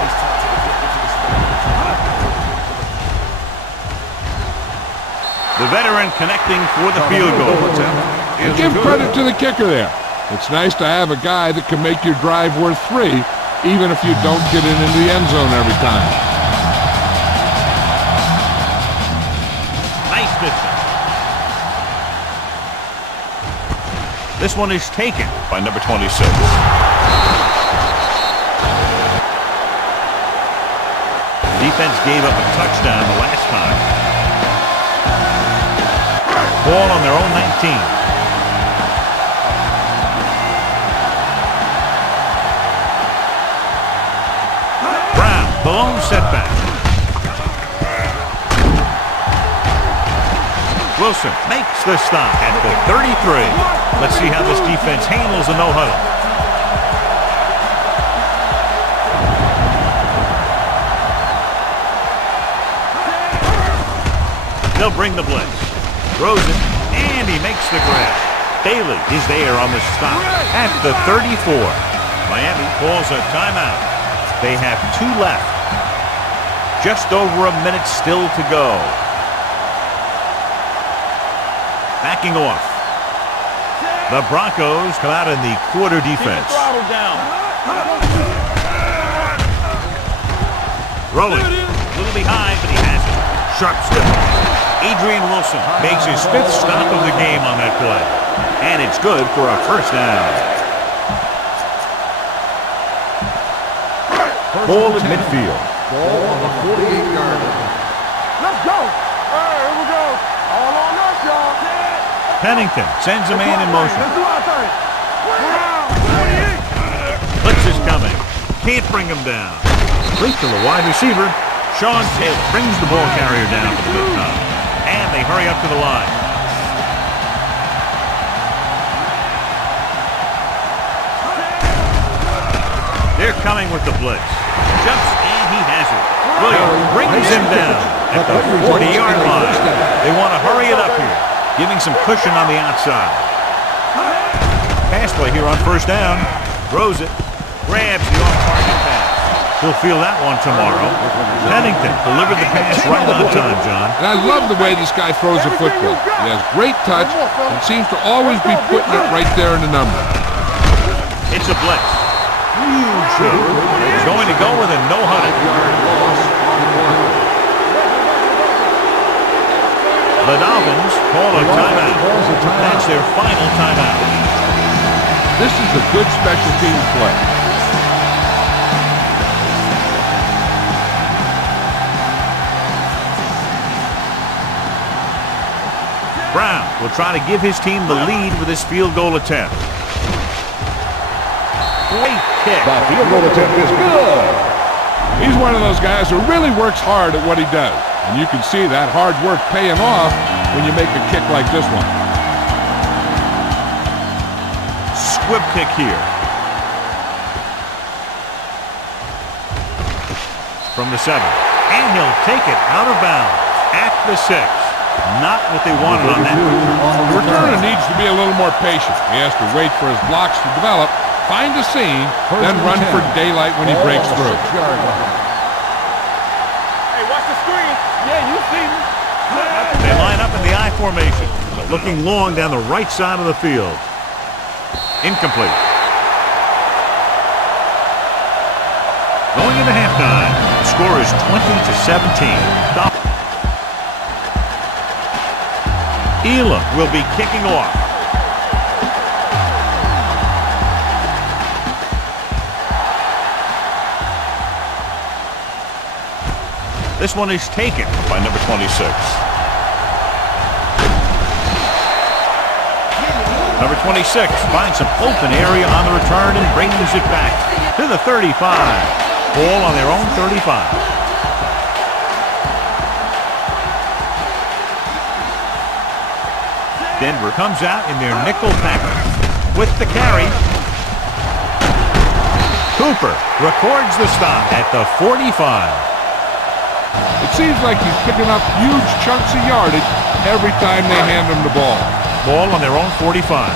The veteran connecting for the field goal. And give credit to the kicker there. It's nice to have a guy that can make your drive worth 3, even if you don't get it into the end zone every time. Nice distance. This one is taken by number 26. Defense gave up a touchdown the last time. Ball on their own 19. Brown, the lone setback. Wilson makes the stop at the 33. Let's see how this defense handles the no-huddle. They'll bring the blitz. Throws it, and he makes the grab. Bailey is there on the stop at the 34. Miami calls a timeout. They have 2 left. Just over a minute still to go. Backing off. The Broncos come out in the quarter defense. Rolling. A little behind, but he has it. Sharp step. Adrian Wilson makes his 5th stop of the game on that play. And it's good for a first down. Ball at midfield. Ball on the 48-yard line. Let's go. Here we go. All on us, y'all. Pennington sends a man in motion. Let's do our thing. Blitz is coming. Can't bring him down. Straight to the wide receiver. Sean Taylor brings the ball carrier down for the good time. And they hurry up to the line. They're coming with the blitz. Jumps and he has it. Williams brings him down at the 40-yard line. They want to hurry it up here, giving some cushion on the outside. Pass play here on first down. Throws it. Grabs the off-target pass. He'll feel that one tomorrow. Pennington delivered the pass right on time, John. And I love the way this guy throws a football. He has great touch and seems to always be putting it right there in the number. It's a blitz. Huge hit. He's going to go with a no huddle. The Dolphins call a timeout. That's their final timeout. This is a good special teams play. Brown will try to give his team the lead with his field goal attempt. Great kick. The field goal attempt is good. He's one of those guys who really works hard at what he does. And you can see that hard work paying off when you make a kick like this one. Squib kick here. From the 7. And he'll take it out of bounds at the 6. Not what they wanted on that. The returner needs to be a little more patient. He has to wait for his blocks to develop, find a seam, then run for daylight when he breaks through. Hey, watch the screen. Yeah, you see me. They line up in the I formation, looking long down the right side of the field. Incomplete. Going into halftime, the score is 20-17. Elam will be kicking off. This one is taken by number 26. Number 26 finds some open area on the return and brings it back to the 35. Ball on their own 35. Denver comes out in their nickel package with the carry. Cooper records the stop at the 45. It seems like he's picking up huge chunks of yardage every time they hand him the ball. Ball on their own 45.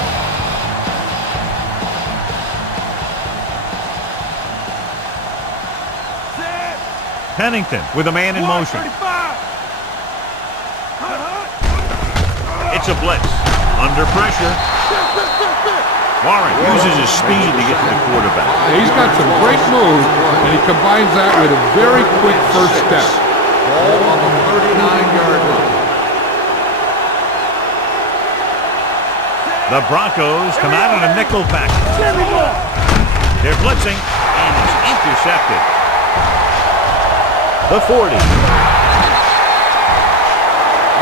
Pennington with a man in motion. It's a blitz. Under pressure. Warren uses his speed to get to the quarterback. He's got some great moves, and he combines that with a very quick first step. Ball on the 39-yard line. The Broncos come out in a nickel package. They're blitzing, and it's intercepted. The 40.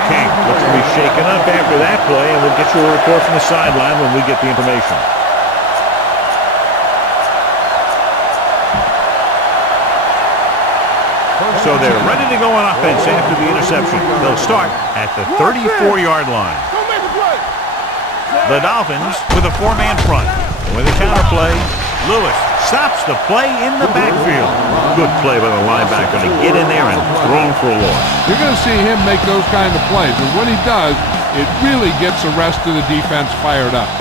King looks to be shaken up after that play, and we'll get you a report from the sideline when we get the information. So they're ready to go on offense after the interception. They'll start at the 34-yard line. The Dolphins with a 4-man front. With a counter play, Lewis stops the play in the backfield. Good play by the linebacker to get in there and throw him for a loss. You're going to see him make those kind of plays, and when he does, it really gets the rest of the defense fired up.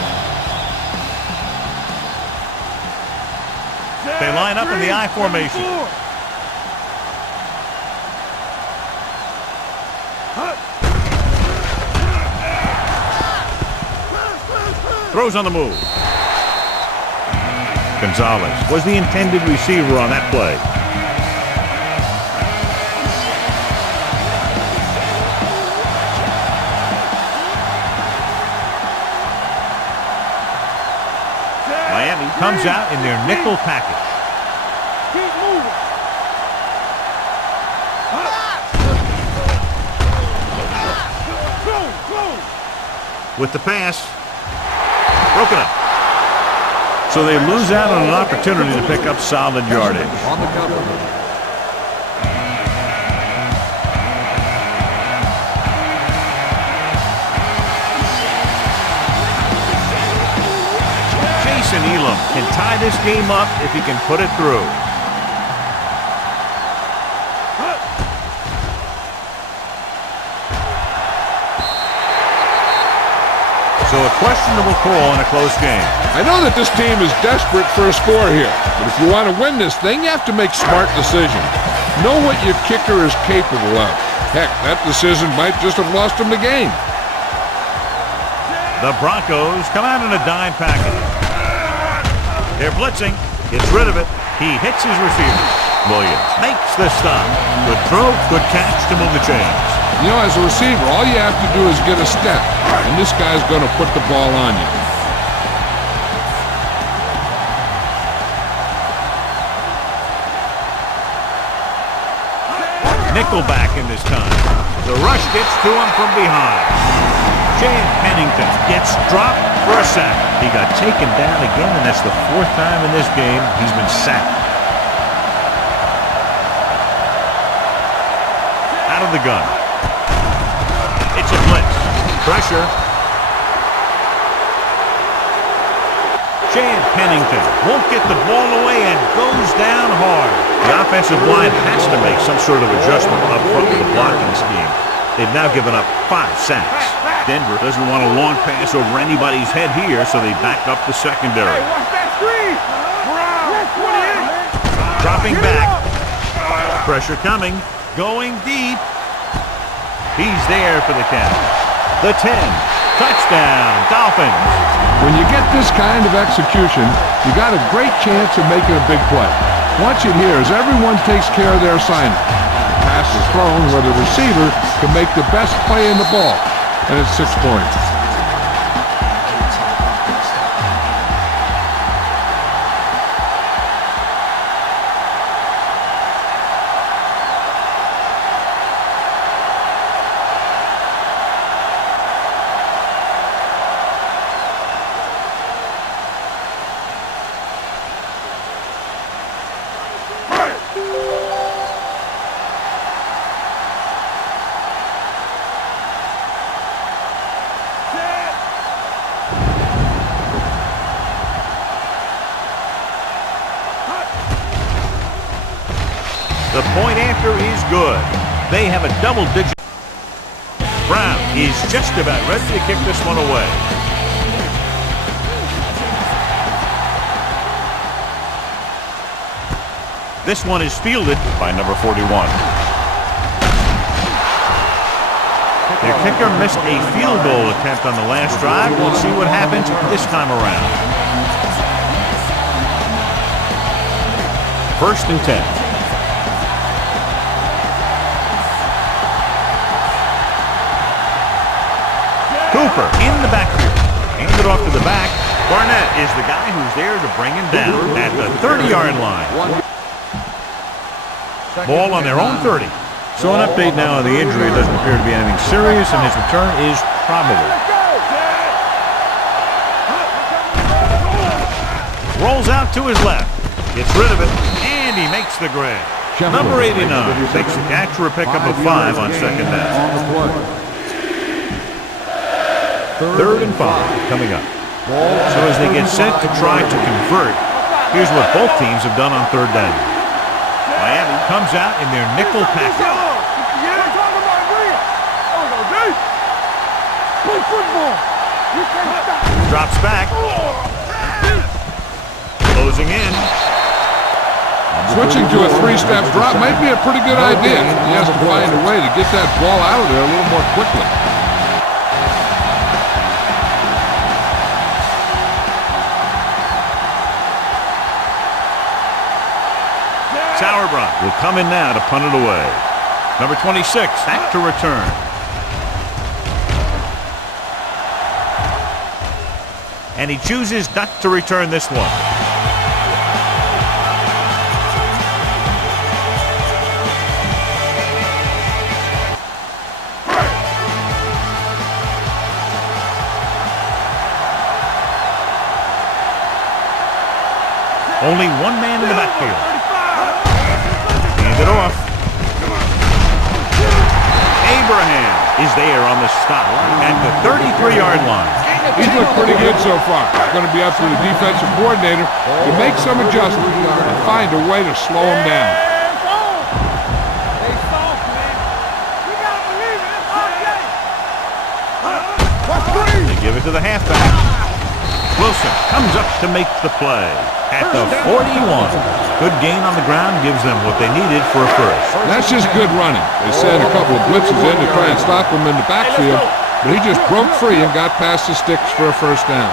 They line up in the I formation. Throws on the move. Gonzalez was the intended receiver on that play. Miami comes out in their nickel package. Keep moving. with the pass. Broken up. So they lose out on an opportunity to pick up solid yardage. On the cover. Jason Elam can tie this game up if he can put it through. So a questionable call in a close game. I know that this team is desperate for a score here, but if you want to win this thing, you have to make smart decisions. Know what your kicker is capable of. Heck, that decision might just have lost him the game. The Broncos come out in a dime package. They're blitzing. Gets rid of it. He hits his receiver. Williams makes the stop. Good throw, good catch to move the chains. You know, as a receiver, all you have to do is get a step, and this guy's going to put the ball on you. Nickelback in this time. The rush gets to him from behind. Jan Pennington gets dropped for a sack. He got taken down again, and that's the 4th time in this game he's been sacked. Out of the gun. It's a blitz. Pressure. Jan Pennington won't get the ball away and goes down hard. The offensive line has to make some sort of adjustment up front with the blocking scheme. They've now given up 5 sacks. Denver doesn't want a long pass over anybody's head here, so they back up the secondary. Hey, watch that screen. Dropping back. Pressure coming. Going deep. He's there for the catch. The 10. Touchdown, Dolphins. When you get this kind of execution, you got a great chance of making a big play. Watch it here as everyone takes care of their assignment. The pass is thrown where the receiver can make the best play in the ball, and it's 6 points. The point after is good. They have a double-digit. Brown is just about ready to kick this one away. This one is fielded by number 41. Their kicker missed a field goal attempt on the last drive. We'll see what happens this time around. 1st and 10. Cooper in the backfield. Handed off to the back. Barnett is the guy who's there to bring him down at the 30-yard line. Ball on their own 30. So an update now on the injury. It doesn't appear to be anything serious, and his return is probable. Rolls out to his left. Gets rid of it, and he makes the grab. Number 89 takes a catch for a pickup of 5 on 2nd down. 3rd and 5 coming up. So as they get set to try to convert, here's what both teams have done on 3rd down. Miami comes out in their nickel package. Play football. You can't stop. Drops back. Closing in. Switching to a 3-step drop might be a pretty good idea. He has to find a way to get that ball out of there a little more quickly. Sauerbrunn will come in now to punt it away. Number 26 back to return. And he chooses not to return this one. Only one man in the backfield. Hand it off. Abraham is there on the stop at the 33-yard line. He's looked pretty good so far. It's going to be up to the defensive coordinator to make some adjustments and find a way to slow him down. They soft, man. We gotta believe it. It's okay. Watch three. They give it to the halfback. Wilson comes up to make the play at the 41. Good gain on the ground gives them what they needed for a first. That's just good running. They sent a couple of blitzes in to try and stop him in the backfield, but he just broke free and got past the sticks for a first down.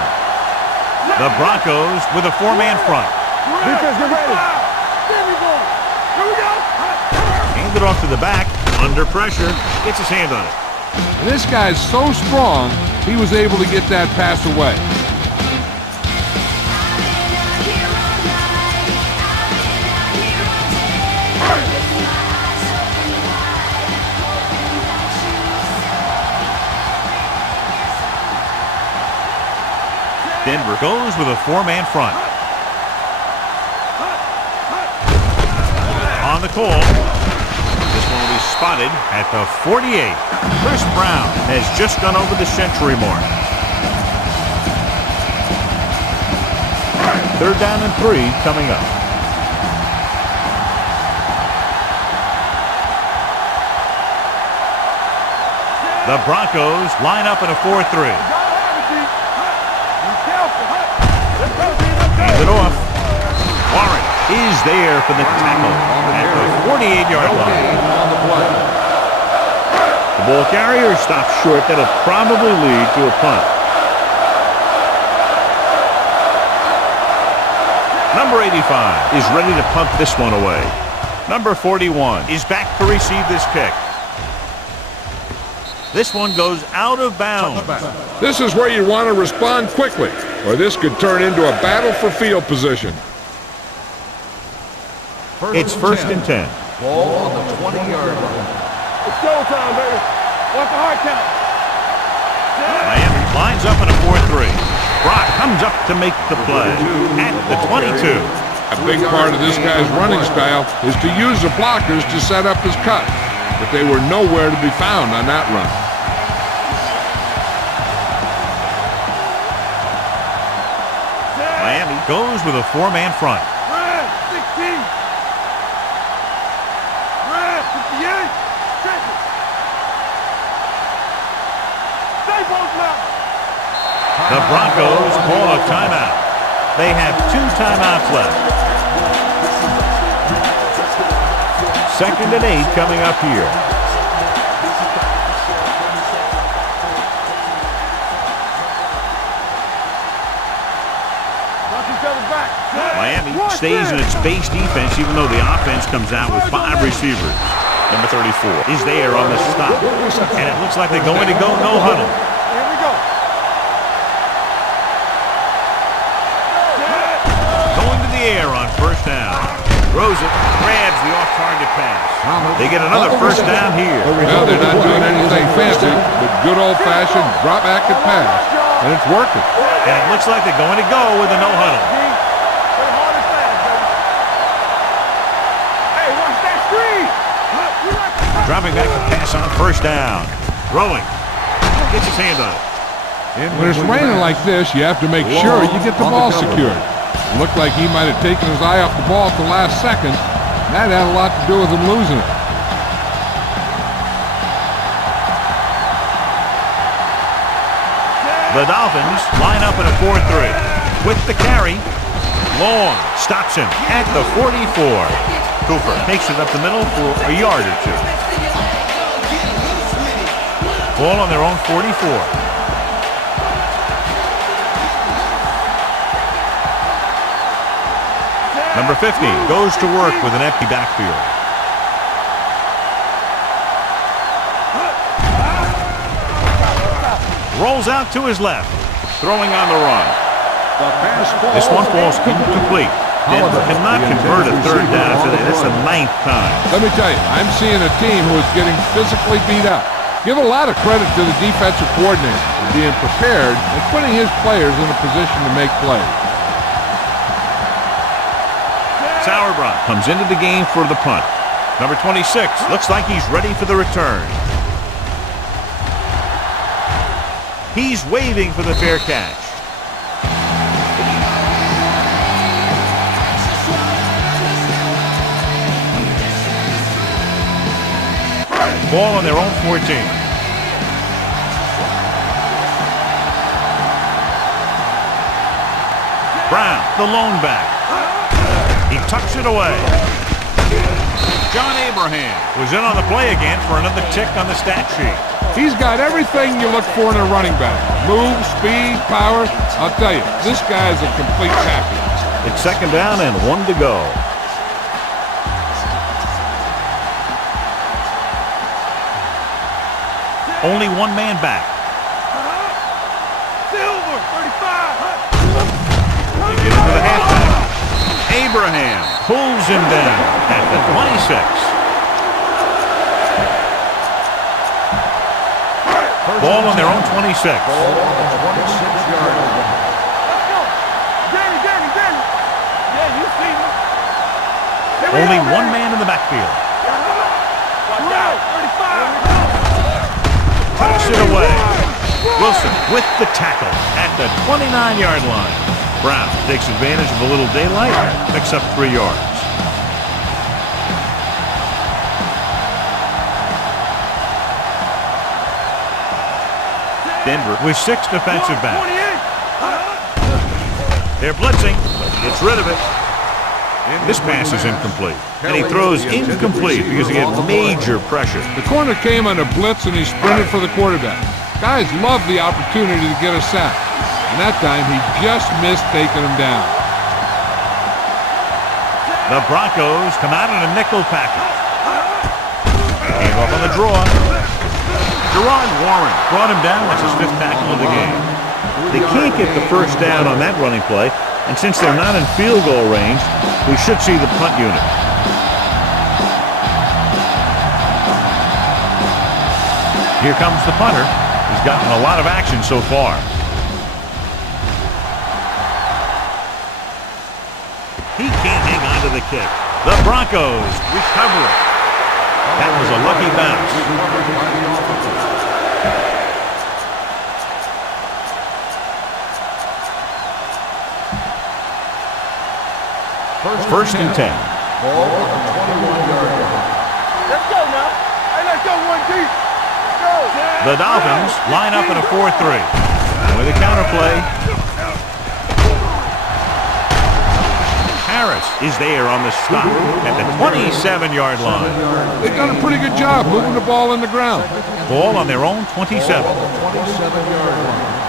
The Broncos with a four-man front. Defense, get ready. There we go. Here we go. Hand it off to the back. Under pressure. Gets his hand on it. And this guy's so strong, he was able to get that pass away. Denver goes with a four-man front. On the call. This one will be spotted at the 48. Chris Brown has just gone over the century mark. 3rd down and 3 coming up. The Broncos line up in a 4-3. Hands it off. Warren is there for the tackle at the 48-yard line. The ball carrier stops short. That'll probably lead to a punt. Number 85 is ready to punt this one away. Number 41 is back to receive this kick. This one goes out of bounds. This is where you want to respond quickly, or this could turn into a battle for field position. It's 1st and 10. Ball on the 20-yard line. It's showtime, baby. Watch the hard count. Miami lines up in a 4-3. Brock comes up to make the play at the 22. A big part of this guy's running style is to use the blockers to set up his cut, but they were nowhere to be found on that run. Miami goes with a four-man front. Red, 16. Red, 58. Stretches. Staples left. The Broncos call a timeout. They have 2 timeouts left. 2nd and 8 coming up here. Miami stays in its base defense even though the offense comes out with 5 receivers. Number 34 is there on the stop. And it looks like they're going to go no huddle. Here we go. Going to the air on 1st down. Throws it, grabs the off-target pass. They get another 1st down here. Well, they're not doing anything fancy, but good old-fashioned drop back and pass, and it's working. And it looks like they're going to go with a no huddle. Hey, watch that screen. Dropping back to pass on 1st down. Throwing. Gets his hand on it. When it's raining like this, you have to make sure you get the ball secured. It looked like he might have taken his eye off the ball at the last second. That had a lot to do with him losing it. The Dolphins line up in a 4-3. With the carry, Long stops him at the 44. Cooper takes it up the middle for a yard or 2. Ball on their own 44. Number 50 goes to work with an empty backfield. Rolls out to his left, throwing on the run. This one falls incomplete. Denver cannot convert a 3rd down today. That's the 9th time. Let me tell you, I'm seeing a team who is getting physically beat up. Give a lot of credit to the defensive coordinator for being prepared and putting his players in a position to make plays. Sauerbrunn comes into the game for the punt. Number 26 looks like he's ready for the return. He's waving for the fair catch. Ball on their own 14. Brown, the lone back. He tucks it away. John Abraham was in on the play again for another tick on the stat sheet. He's got everything you look for in a running back. Move, speed, power. I'll tell you, this guy is a complete package. It's second down and 1 to go. Only one man back. Silver, 35. They get into the halfback. Abraham pulls him down at the 26. Ball on their own 26. Ball on the 26-yard line. Let's go. Danny. Yeah, you see me. Only one man in the backfield. Watch out, 35. Tucks it away. Wilson with the tackle at the 29-yard line. Brown takes advantage of a little daylight, picks up 3 yards. Denver with 6 defensive backs. They're blitzing, but he gets rid of it. This pass is incomplete. And he throws incomplete because he had major pressure. The corner came on a blitz and he sprinted for the quarterback. Guys love the opportunity to get a sack. And that time he just missed taking him down. The Broncos come out in a nickel package. Came up on the draw. Gerard Warren brought him down. That's his 5th tackle of the game. They can't get the first down on that running play, and since they're not in field goal range, we should see the punt unit. Here comes the punter. He's gotten a lot of action so far. He can't hang on to the kick. The Broncos recover it. That was a lucky bounce. First and 10. Ball on the 21-yard line. Let's go now. Hey, let's go 1 deep. Let's go. The Dolphins line up in a 4-3. With a counterplay. Harris is there on the stop at the 27-yard line. They've done a pretty good job moving the ball in the ground. Ball on their own 27. 27-yard line.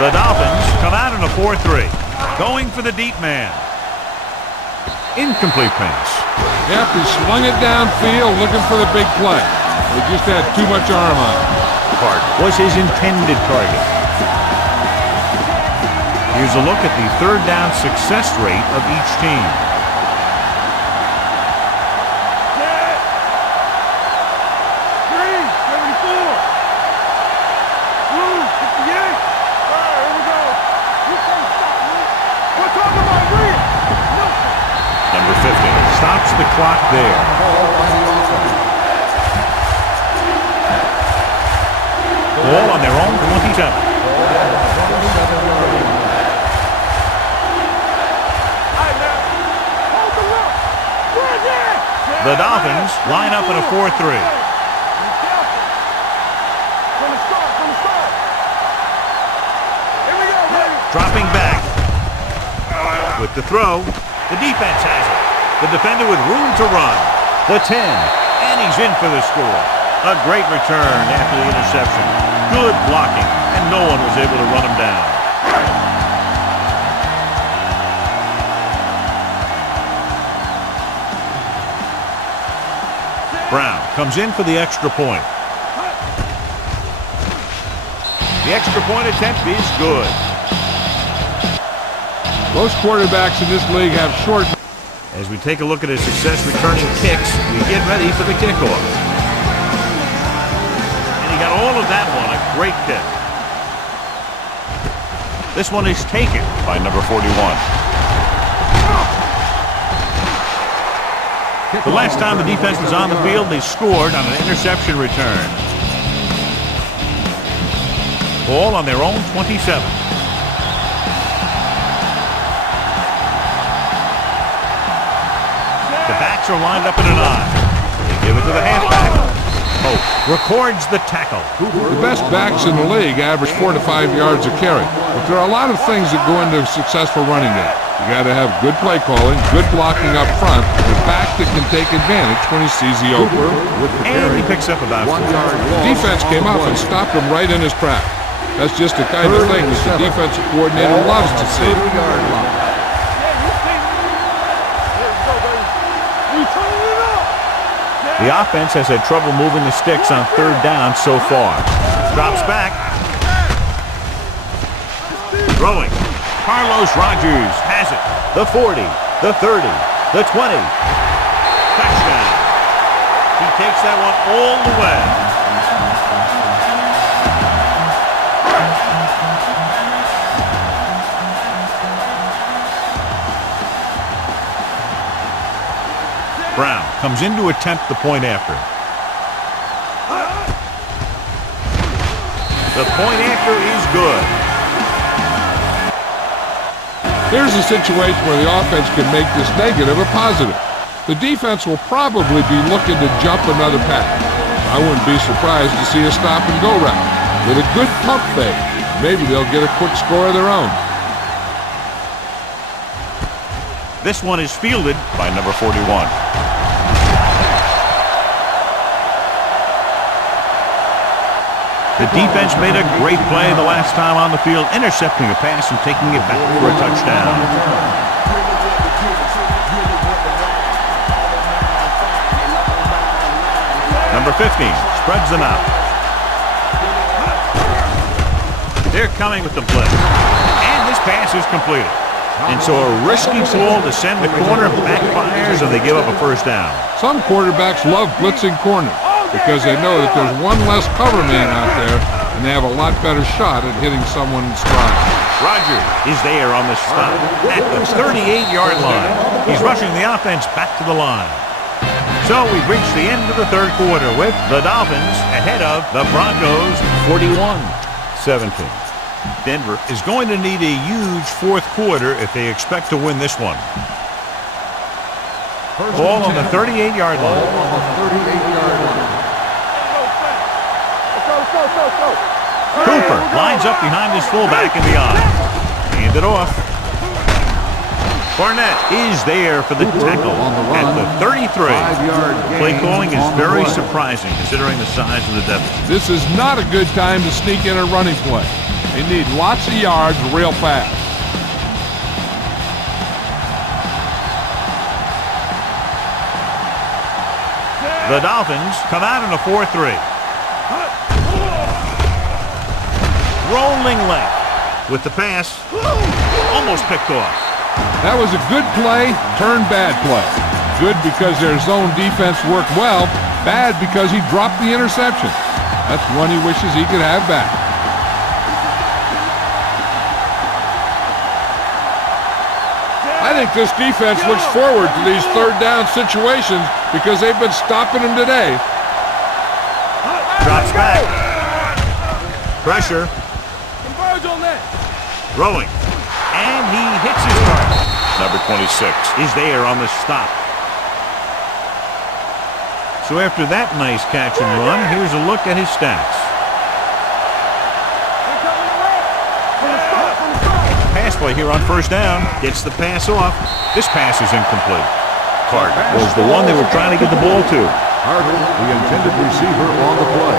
The Dolphins come out in a 4-3. Going for the deep man. Incomplete pass. Yep, he swung it downfield looking for the big play. He just had too much arm on it. Part was his intended target. Here's a look at the third down success rate of each team. Green, 74. Blue, 58. All right, here we go. You can't stop me. We're talking about green. No. Number 50 stops the clock there. Ball on their own 27. The Dolphins line up in a 4-3. Dropping back. With the throw, the defense has it. The defender with room to run. The 10, and he's in for the score. A great return after the interception. Good blocking, and no one was able to run him down. Brown comes in for the extra point. The extra point attempt is good. Most quarterbacks in this league have short. As we take a look at his success returning kicks, we get ready for the kickoff. And he got all of that one, a great kick. This one is taken by number 41. The last time the defense was on the field, they scored on an interception return. Ball on their own 27. The backs are lined up in an eye. They give it to the halfback. Oh, records the tackle. The best backs in the league average 4 to 5 yards a carry. But there are a lot of things that go into a successful running game. You got to have good play calling, good blocking up front, and a back that can take advantage when he sees the opening. And he picks up about 1 yard. The defense came up and stopped him right in his track. That's just the kind of thing that the defensive coordinator loves to see. 30-yard line. The offense has had trouble moving the sticks on third down so far. Drops back. Throwing. Carlos Rogers has it. The 40, the 30, the 20. Touchdown. He takes that one all the way. Brown comes in to attempt the point after. The point after is good. Here's a situation where the offense can make this negative a positive. The defense will probably be looking to jump another pass. I wouldn't be surprised to see a stop and go route. With a good pump fake, maybe they'll get a quick score of their own. This one is fielded by number 41. The defense made a great play the last time on the field, intercepting a pass and taking it back for a touchdown. Number 15 spreads them out. They're coming with the blitz. And this pass is completed. And so a risky throw to send the corner backfires and they give up a first down. Some quarterbacks love blitzing corners because they know that there's one less cover man out there and they have a lot better shot at hitting someone in stride. Rogers is there on the stop at the 38-yard line. He's rushing the offense back to the line. So we've reached the end of the third quarter with the Dolphins ahead of the Broncos 41-17. Denver is going to need a huge fourth quarter if they expect to win this one. Ball on the 38-yard line. Cooper lines up behind his fullback in the eye. Hand it off. Barnett is there for the tackle at the 33. Play calling is very surprising considering the size of the deficit. This is not a good time to sneak in a running play. They need lots of yards real fast. The Dolphins come out in a 4-3. Rolling left with the pass. Almost picked off. That was a good play, turned bad play. Good because their zone defense worked well, bad because he dropped the interception. That's one he wishes he could have back. I think this defense looks forward to these third down situations because they've been stopping them today. Drops back. Pressure. Converge on that. Throwing. And he hits his target. Number 26 is there on the stop. So after that nice catch and run, here's a look at his stats. Pass play here on first down. Gets the pass off. This pass is incomplete. Carter was the one they were trying to get the ball to. Carter, the intended receiver on the play.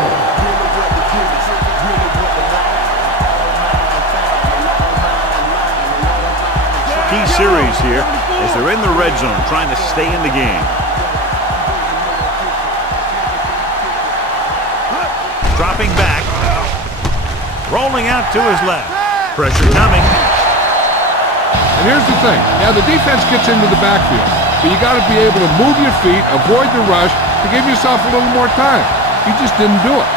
Key series here as they're in the red zone trying to stay in the game. Dropping back. Rolling out to his left. Pressure coming. And here's the thing. Yeah, the defense gets into the backfield, but you got to be able to move your feet, avoid the rush, to give yourself a little more time. He just didn't do it.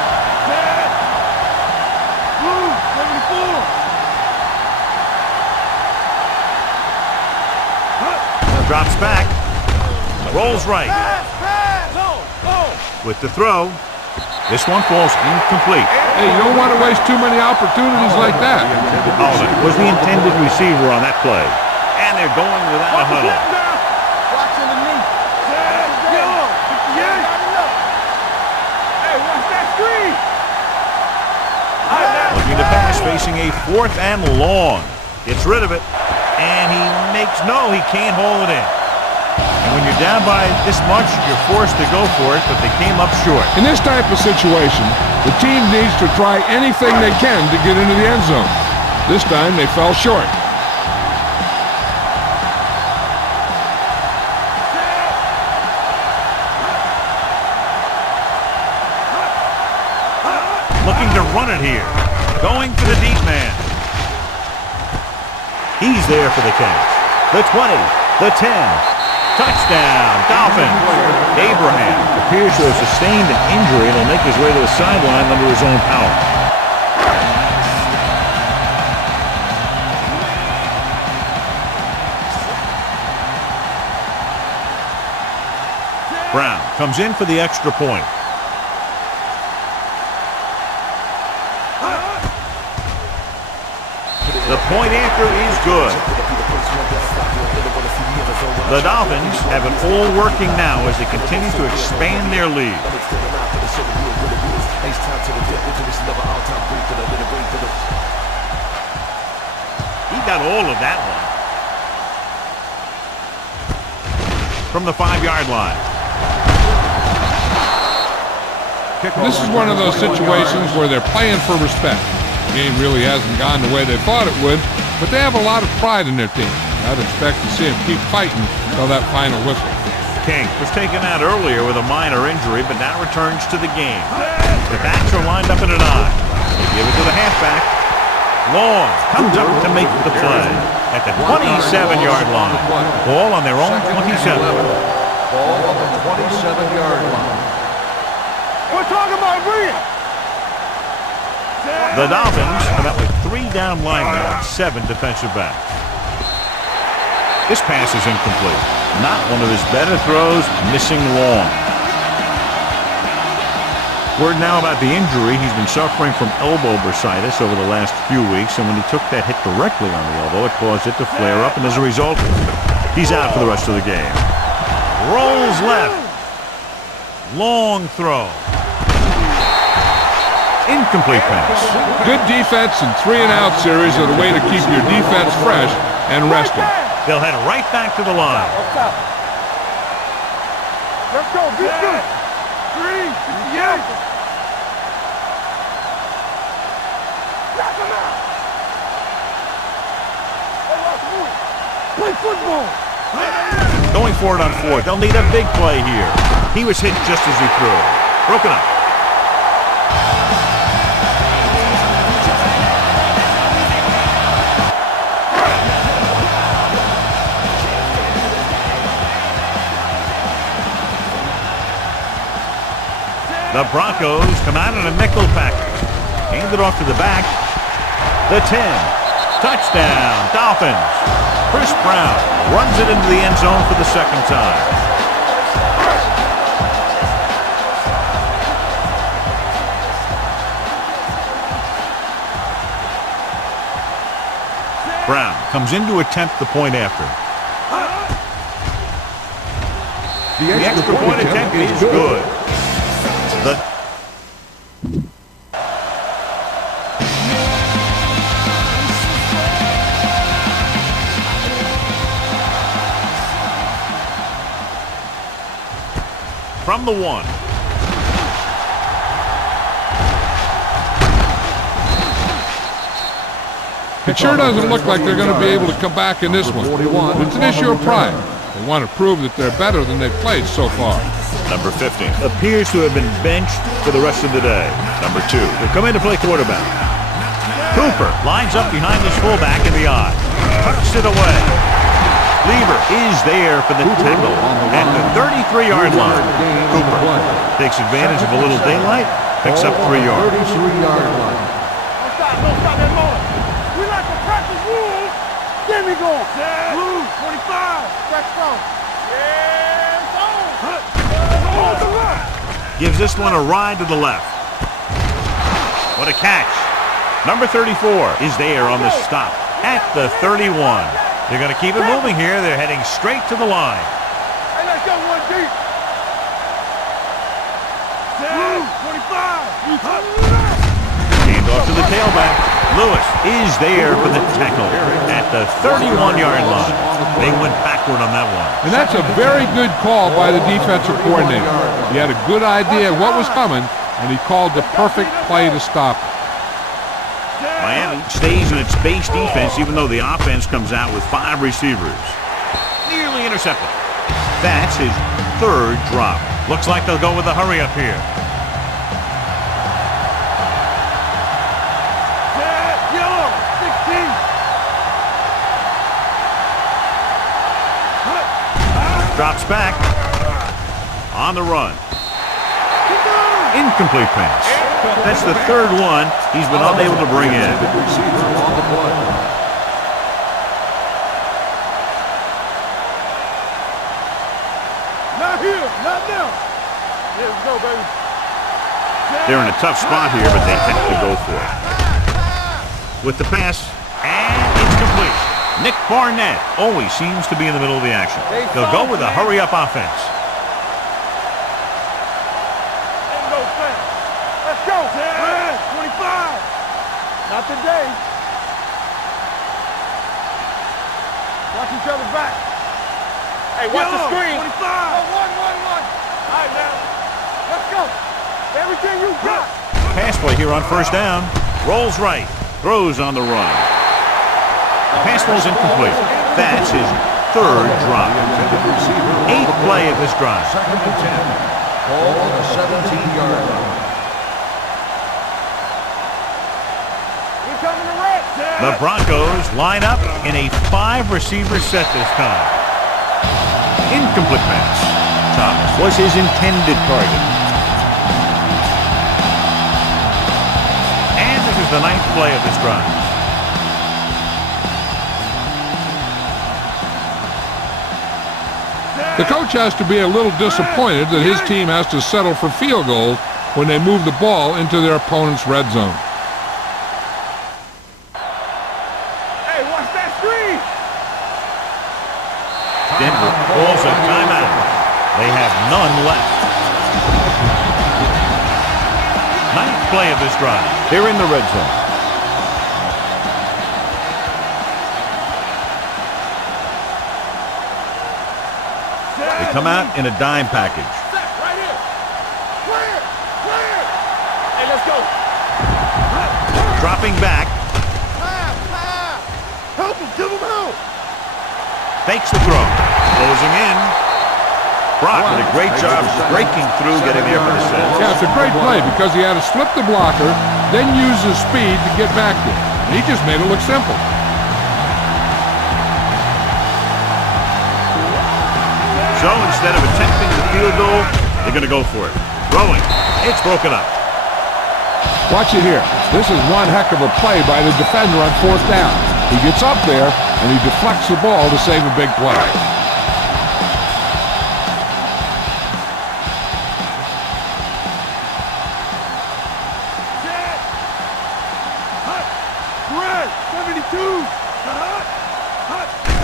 Drops back. Rolls right. With the throw. This one falls incomplete. Hey, you don't want to waste too many opportunities like that. Holland was the intended receiver on that play. And they're going without a huddle. Watch underneath. Hey, watch that screen. Looking to pass, facing a 4th and long. Gets rid of it. And he he can't hold it in. And when you're down by this much, you're forced to go for it, but they came up short. In this type of situation, the team needs to try anything they can to get into the end zone. This time, they fell short. Looking to run it here. Going for the deep man. He's there for the catch. The 20, the 10. Touchdown, Dolphins. Abraham appears to have sustained an injury and will make his way to the sideline under his own power. Brown comes in for the extra point. The point after is good. The Dolphins have it all working now as they continue to expand their lead. He got all of that one. From the 5-yard line. This is one of those situations where they're playing for respect. The game really hasn't gone the way they thought it would, but they have a lot of pride in their team. I'd expect to see them keep fighting till that final whistle. King was taken out earlier with a minor injury, but now returns to the game. The backs are lined up in an I. They give it to the halfback. Long comes up to make the play at the 27-yard line. Ball on their own 27. Ball on the 27-yard line. We're talking about Bria. The Dolphins come out with 3 down linemen and 7 defensive backs. This pass is incomplete. Not one of his better throws, missing long. Word now about the injury. He's been suffering from elbow bursitis over the last few weeks, and when he took that hit directly on the elbow, it caused it to flare up, and as a result, he's out for the rest of the game. Rolls left. Long throw. Incomplete pass. Good defense and 3-and-out series are the way to keep your defense fresh and rested. They'll head right back to the line. Let's go. Be good. 3, yeah. Knock him out. Play football. Going for it on 4th. They'll need a big play here. He was hit just as he threw. Broken up. The Broncos come out in a nickel package. Hand it off to the back. The 10. Touchdown, Dolphins. Chris Brown runs it into the end zone for the 2nd time. Brown comes in to attempt the point after. The extra point attempt is good. From the 1. It sure doesn't look like they're going to be able to come back in this one. It's an issue of pride. They want to prove that they're better than they've played so far. Number 15 appears to have been benched for the rest of the day. Number 2 will come in to play quarterback. Cooper lines up behind his fullback in the I. Tucks it away. Lever is there for the tackle at the 33-yard line. Cooper takes advantage of a little daylight, picks up 3 yards. 33-yard line. Don't stop that motor. We like to practice rules. Get me going. Blue, 25. Stretch strong. Gives this one a ride to the left. What a catch. Number 34 is there on the stop at the 31. They're going to keep it moving here. They're heading straight to the line. Hey, let's go one deep. 25. Hand off to the tailback. Lewis is there for the tackle at the 31-yard line. They went backward on that one. And that's a very good call by the defensive coordinator. He had a good idea of what was coming, and he called the perfect play to stop it. Miami stays in its base defense even though the offense comes out with 5 receivers. Nearly intercepted. That's his 3rd drop. Looks like they'll go with a hurry up here. Drops back. On the run. Incomplete pass. That's the 3rd one he's been unable to bring in. Not here. Not now. Here we go, baby. They're in a tough spot here, but they have to go for it. With the pass, and it's complete. Nick Barnett always seems to be in the middle of the action. They'll go with a hurry-up offense. Let's go. 25. Not today. Watch each other back. Hey, watch the screen. 25. One. All right, now. Let's go. Everything you got. Pass play here on 1st down. Rolls right. Throws on the run. Pass ball's incomplete. That's his 3rd drop. 8th play of this drive. 2nd and 10. Ball on the 17-yard line. The Broncos line up in a 5-receiver set this time. Incomplete pass. Thomas was his intended target. And this is the 9th play of this drive. The coach has to be a little disappointed that his team has to settle for field goals when they move the ball into their opponent's red zone. Hey, watch that screen. Denver calls a timeout. They have none left. 9th play of this drive. They're in the red zone. They come out in a dime package. Right here. Clear. Hey, let's go. Dropping back. Help him. Give him help. Fakes the throw. Closing in. Brock did a great job breaking through, getting there for the set. Yeah, it's a great play because he had to slip the blocker, then use his speed to get back there. And he just made it look simple. So instead of attempting the field goal, they're going to go for it. Throwing. It's broken up. Watch it here. This is one heck of a play by the defender on 4th down. He gets up there, and he deflects the ball to save a big play.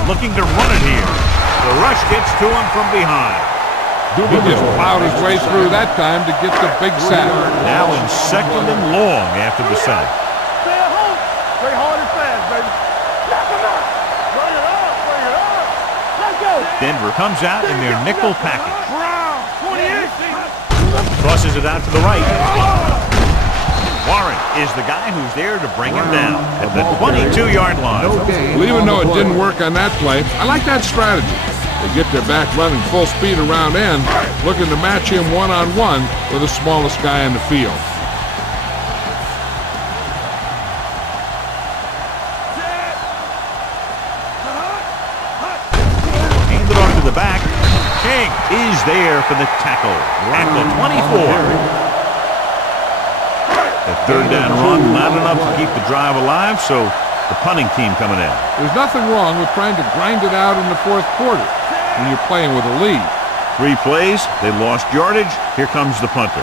Looking to run it here. The rush gets to him from behind. He just plowed his way through that time to get the big sack. Now in 2nd and long after the sack. Stay at home. Play hard and fast, baby. Knock him out. Bring it up. Let's go. Denver comes out in their nickel package. Brown. 28. Crosses it out to the right. Warren is the guy who's there to bring him down at the 22-yard line. Well, even though it didn't work on that play, I like that strategy. They get their back running full speed around end, looking to match him one-on-one with the smallest guy in the field. Handed off to the back. King is there for the tackle at the 24. The 3rd down run, not enough to keep the drive alive, so the punting team coming in. There's nothing wrong with trying to grind it out in the 4th quarter when you're playing with a lead. 3 plays, they lost yardage. Here comes the punter.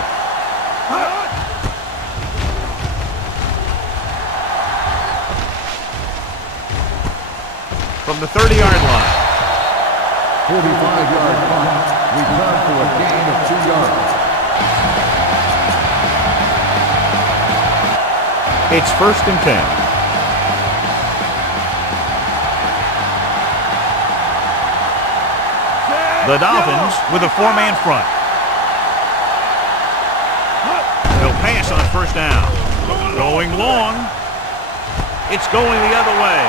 From the 30-yard line. 45-yard punt. Return for a gain of 2 yards. It's 1st and 10. The Dolphins with a 4-man front. They'll pass on 1st down. Going long. It's going the other way.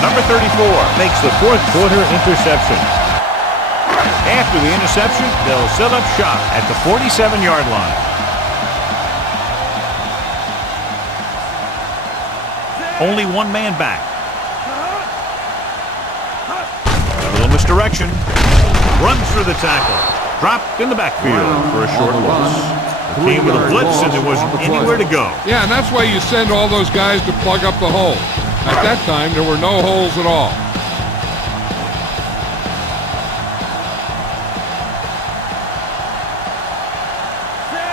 Number 34 makes the 4th quarter interception. After the interception, they'll set up shop at the 47-yard line. Only 1 man back. A little misdirection. Runs through the tackle. Dropped in the backfield for a short loss. The team with a blitz and there wasn't anywhere to go. Yeah, and that's why you send all those guys to plug up the hole. At that time, there were no holes at all.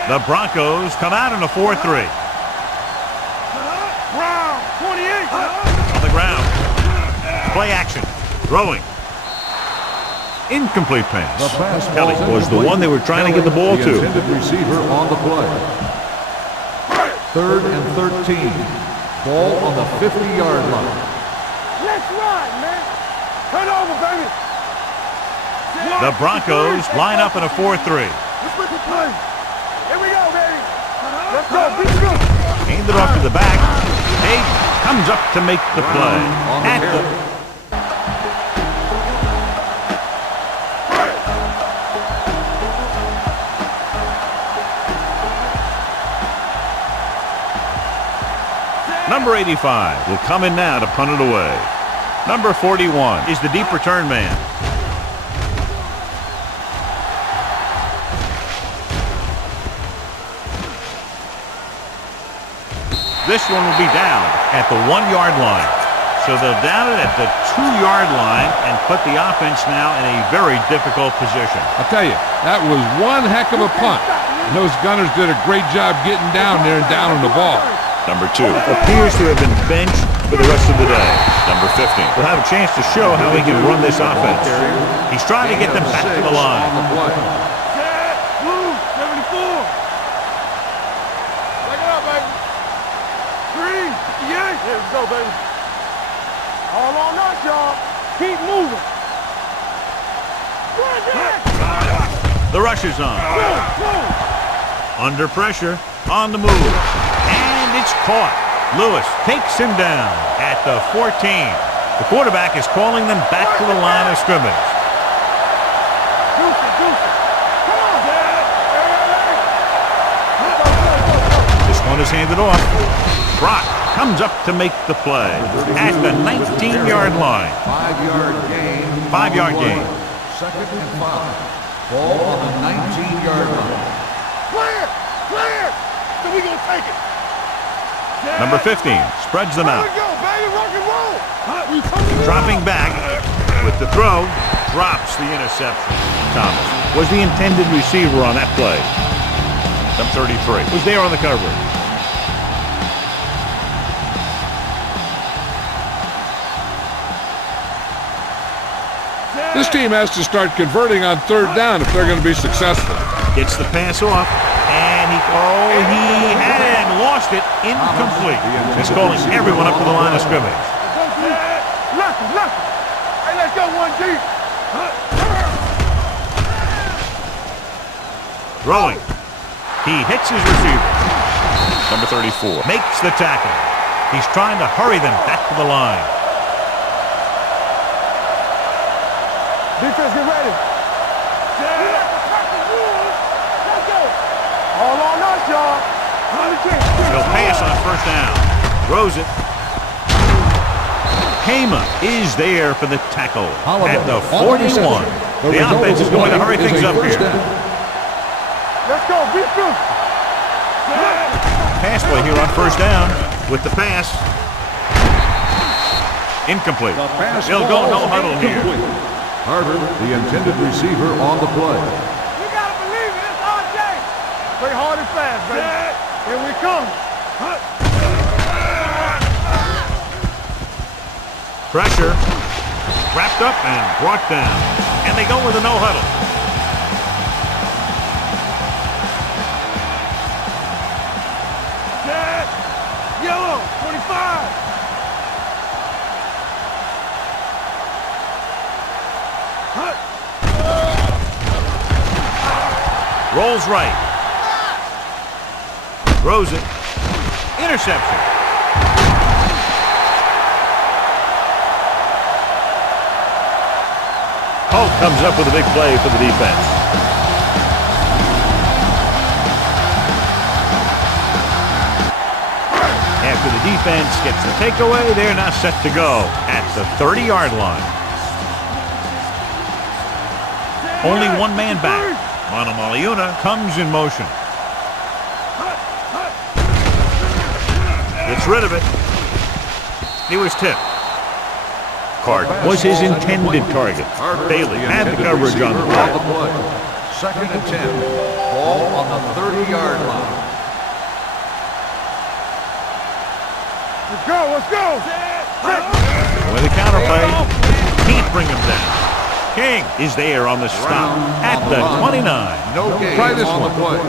The Broncos come out in a 4-3. On the ground. Play action. Throwing. Incomplete pass. Kelly was the one they were trying to get the ball to. Intended receiver on the play. 3rd and 13. Ball on the 50-yard line. Let's ride, man. Turn over, baby. The Broncos line up in a 4-3. Let's make a play. Here we go, baby. Let's go. Be good. Hand it off to the back. Hey, comes up to make the play. At the Number 85 will come in now to punt it away. Number 41 is the deep return man. This one will be down at the 1-yard line. So they'll down it at the 2-yard line and put the offense now in a very difficult position. I'll tell you, that was one heck of a punt. And those Gunners did a great job getting down there and down on the ball. Number 2 appears to have been benched for the rest of the day. Number 15 will have a chance to show how he can run this offense. He's trying to get them back to the line. Set, move, 74. Check it out, baby. 3, 58. Here we go, baby. All on us, y'all. Keep moving. The rush is on. Under pressure, on the move. And it's caught. Lewis takes him down at the 14. The quarterback is calling them back to the line of scrimmage. This one is handed off. Brock comes up to make the play at the 19-yard line. 5-yard gain. 5-yard gain. 2nd and 5. Ball on the 19-yard line. Clear! Clear! So we gonna take it. Number 15 spreads them out. Here we go, baby. Rock and roll. Dropping back with the throw, drops the interception. Thomas was the intended receiver on that play. Number 33 was there on the coverage. This team has to start converting on 3rd down if they're going to be successful. Gets the pass off, and he had it and lost it. Incomplete. He's calling everyone up to the line of scrimmage. Left. Hey, let's go 1 deep. Throwing. He hits his receiver. Number 34 makes the tackle. He's trying to hurry them back to the line. Defense, get ready. Let's go. All on us, y'all. He'll pass on 1st down. Throws it. Hama is there for the tackle at the 41. The offense is going to hurry things up here. Let's go. Be good. Pass play here on 1st down with the pass. Incomplete. The pass They'll go no falls huddle here. incomplete. Harvard, the intended receiver on the play. You gotta believe it. It's RJ. Play hard and fast, baby. Here we come. Pressure. Wrapped up and brought down. And they go with a no huddle. Set. Yellow. 25. Rolls right. Throws it. Interception. Holt comes up with a big play for the defense. After the defense gets the takeaway, they're now set to go at the 30-yard line. Only one man back. Monomaliuna comes in motion. Gets rid of it. He was tipped. Card was his intended target. Bailey had the coverage on the play. 2nd and 10. Ball on the 30-yard line. Let's go. Let's go. With a counterplay, can't bring him down. King is there on the stop at the 29. No gain Try this on one. the play.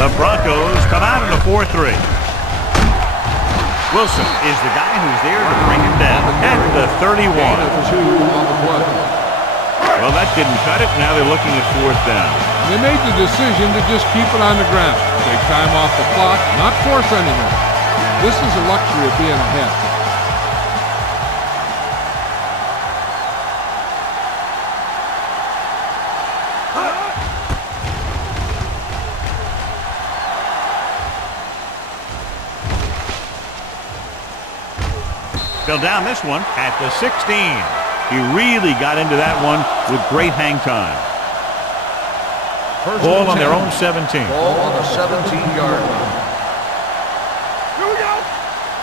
The Broncos come out in a 4-3. Wilson is the guy who's there to bring him down at the 31. Gain of 2 on the play. Well, that didn't cut it. Now they're looking at 4th down. They made the decision to just keep it on the ground. Take time off the clock, not force anything. This is the luxury of being ahead. Fell down this one at the 16. He really got into that one with great hang time. Ball on their own 17. Ball on the 17-yard line. Here we go.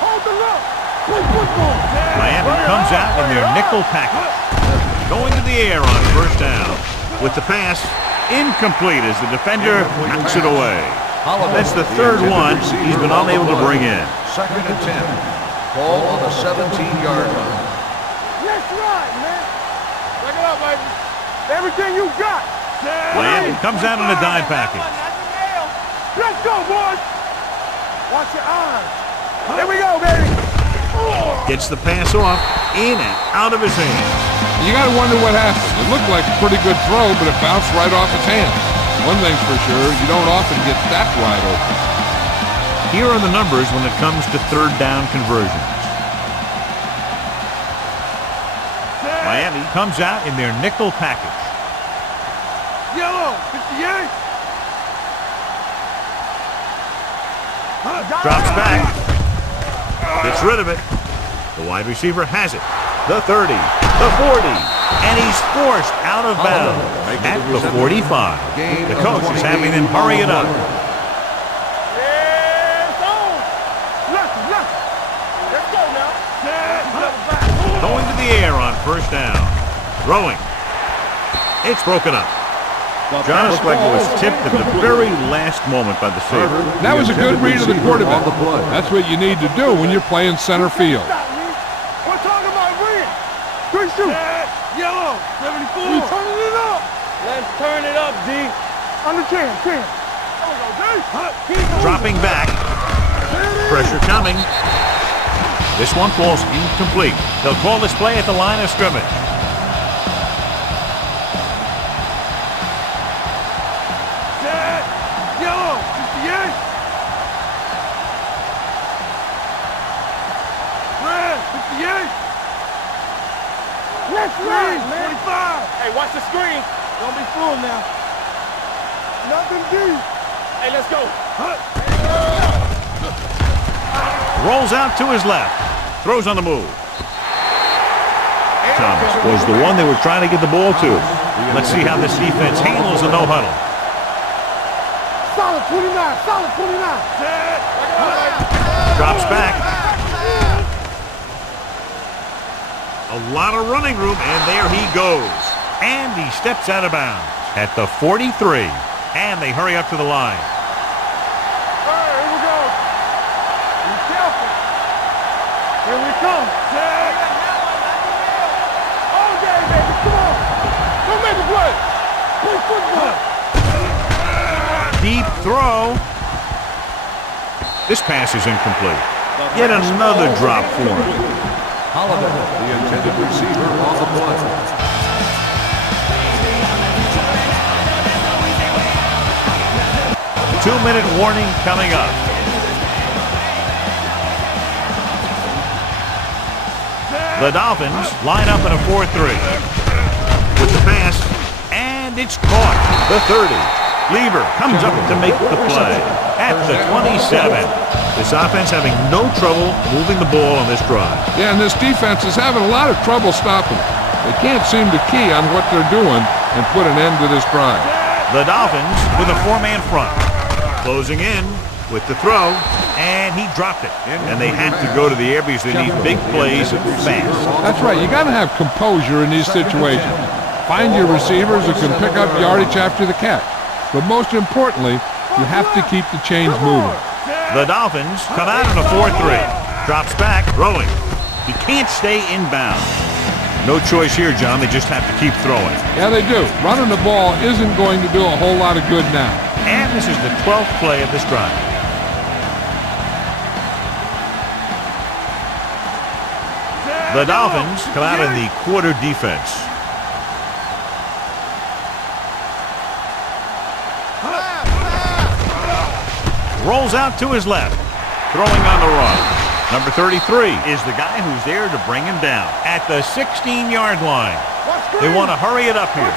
Hold the look. Play football. Miami comes out in their nickel package. Going to the air on 1st down. With the pass, incomplete as the defender knocks it away. That's the 3rd one he's been unable to bring in. 2nd and 10. Ball on the 17-yard line. Let's ride, man. Back it up, baby. Everything you got. Miami comes out in a dime package. Let's go, boys. Watch your eyes. Here we go, baby. Gets the pass off, in and out of his hands. You got to wonder what happened. It looked like a pretty good throw, but it bounced right off his hands. One thing's for sure, you don't often get that wide open. Here are the numbers when it comes to 3rd down conversions. Miami comes out in their nickel package. Yellow, 58. Drops back. Gets rid of it. The wide receiver has it. The 30, the 40, and he's forced out of bounds at the 45. The coach is having them hurry it up. Going to the air on 1st down. Throwing. It's broken up. John Esquego was tipped at the very last moment by the saver. That was a good read of the quarterback. That's what you need to do when you're playing center field. We're talking about win. 3 shoot. Yellow, 74. We turning it up. Let's turn it up, D. Under 10, 10. Dropping back. Pressure coming. This one falls incomplete. They'll call this play at the line of scrimmage. Set. Yellow, 58. Red, 58. Let's ride, man. 25. Hey, watch the screen. Don't be fooled now. Nothing deep. Hey, let's go. Rolls out to his left. Throws on the move. Thomas, was the one they were trying to get the ball to. Let's see how this defense handles a no-huddle. Solid 29, solid 29. Drops back. A lot of running room, and there he goes. And he steps out of bounds at the 43. And they hurry up to the line. All right, here we go. Be careful. Here we come. All day, baby. Come on. Don't make a play. Play football. Deep throw. This pass is incomplete. Yet another drop for him. Holiday, the intended receiver on the play. 2-minute warning coming up. The Dolphins line up in a 4-3. With the pass, and it's caught. The 30. Lever comes up to make the play at the 27. This offense having no trouble moving the ball on this drive. Yeah, and this defense is having a lot of trouble stopping it. They can't seem to key on what they're doing and put an end to this drive. The Dolphins with a 4-man front. Closing in with the throw, and he dropped it. And they have to go to the air because they need big plays fast. That's right. You got to have composure in these situations. Find your receivers who can pick up yardage after the catch. But most importantly, you have to keep the chains moving. The Dolphins come out in a 4-3. Drops back, throwing. He can't stay inbound. No choice here, John. They just have to keep throwing. Yeah, they do. Running the ball isn't going to do a whole lot of good now. And this is the 12th play of this drive. The Dolphins come out in the quarter defense. Rolls out to his left. Throwing on the run. Number 33 is the guy who's there to bring him down at the 16-yard line. They want to hurry it up here.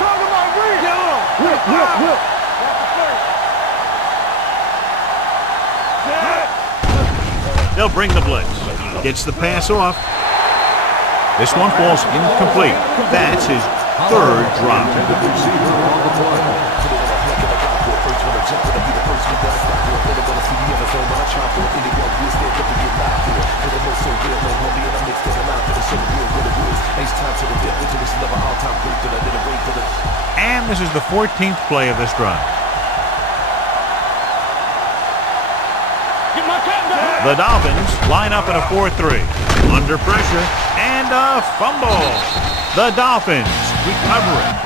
They'll bring the blitz. Gets the pass off. This one falls incomplete. That's his third drop. And this is the 14th play of this drive. The Dolphins line up in a 4-3. Under pressure, and a fumble. The Dolphins recover it.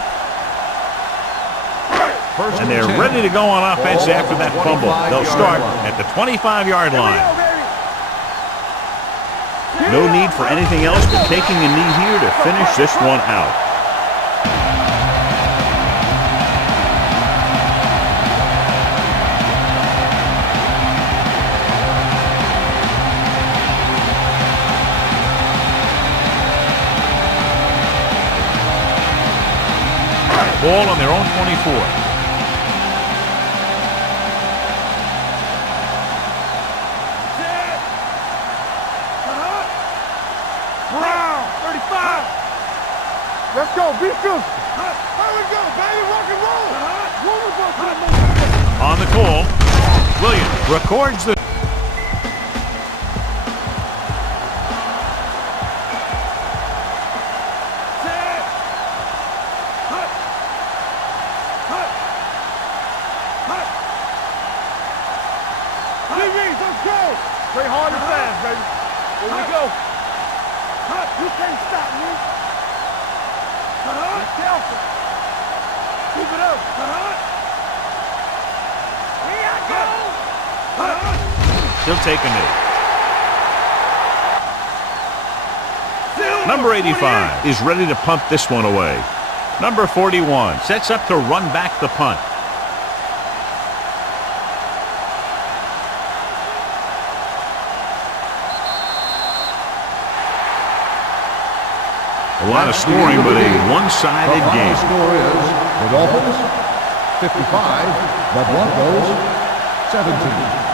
And they're ready to go on offense after that fumble. They'll start at the 25-yard line. No need for anything else but taking a knee here to finish this one out. Ball on their own 24. Brown, 35. Let's go, be fierce. Here we go, baby, rock and roll. On the call, Williams records the... Play hard and fast, baby. Here we go. You can't stop me. Be careful. Keep it up. Here I go. He'll take a knee. Number 85 is ready to punt this one away. Number 41 sets up to run back the punt. A lot of scoring, but a one-sided game. The score is the Dolphins 55, the Broncos 17.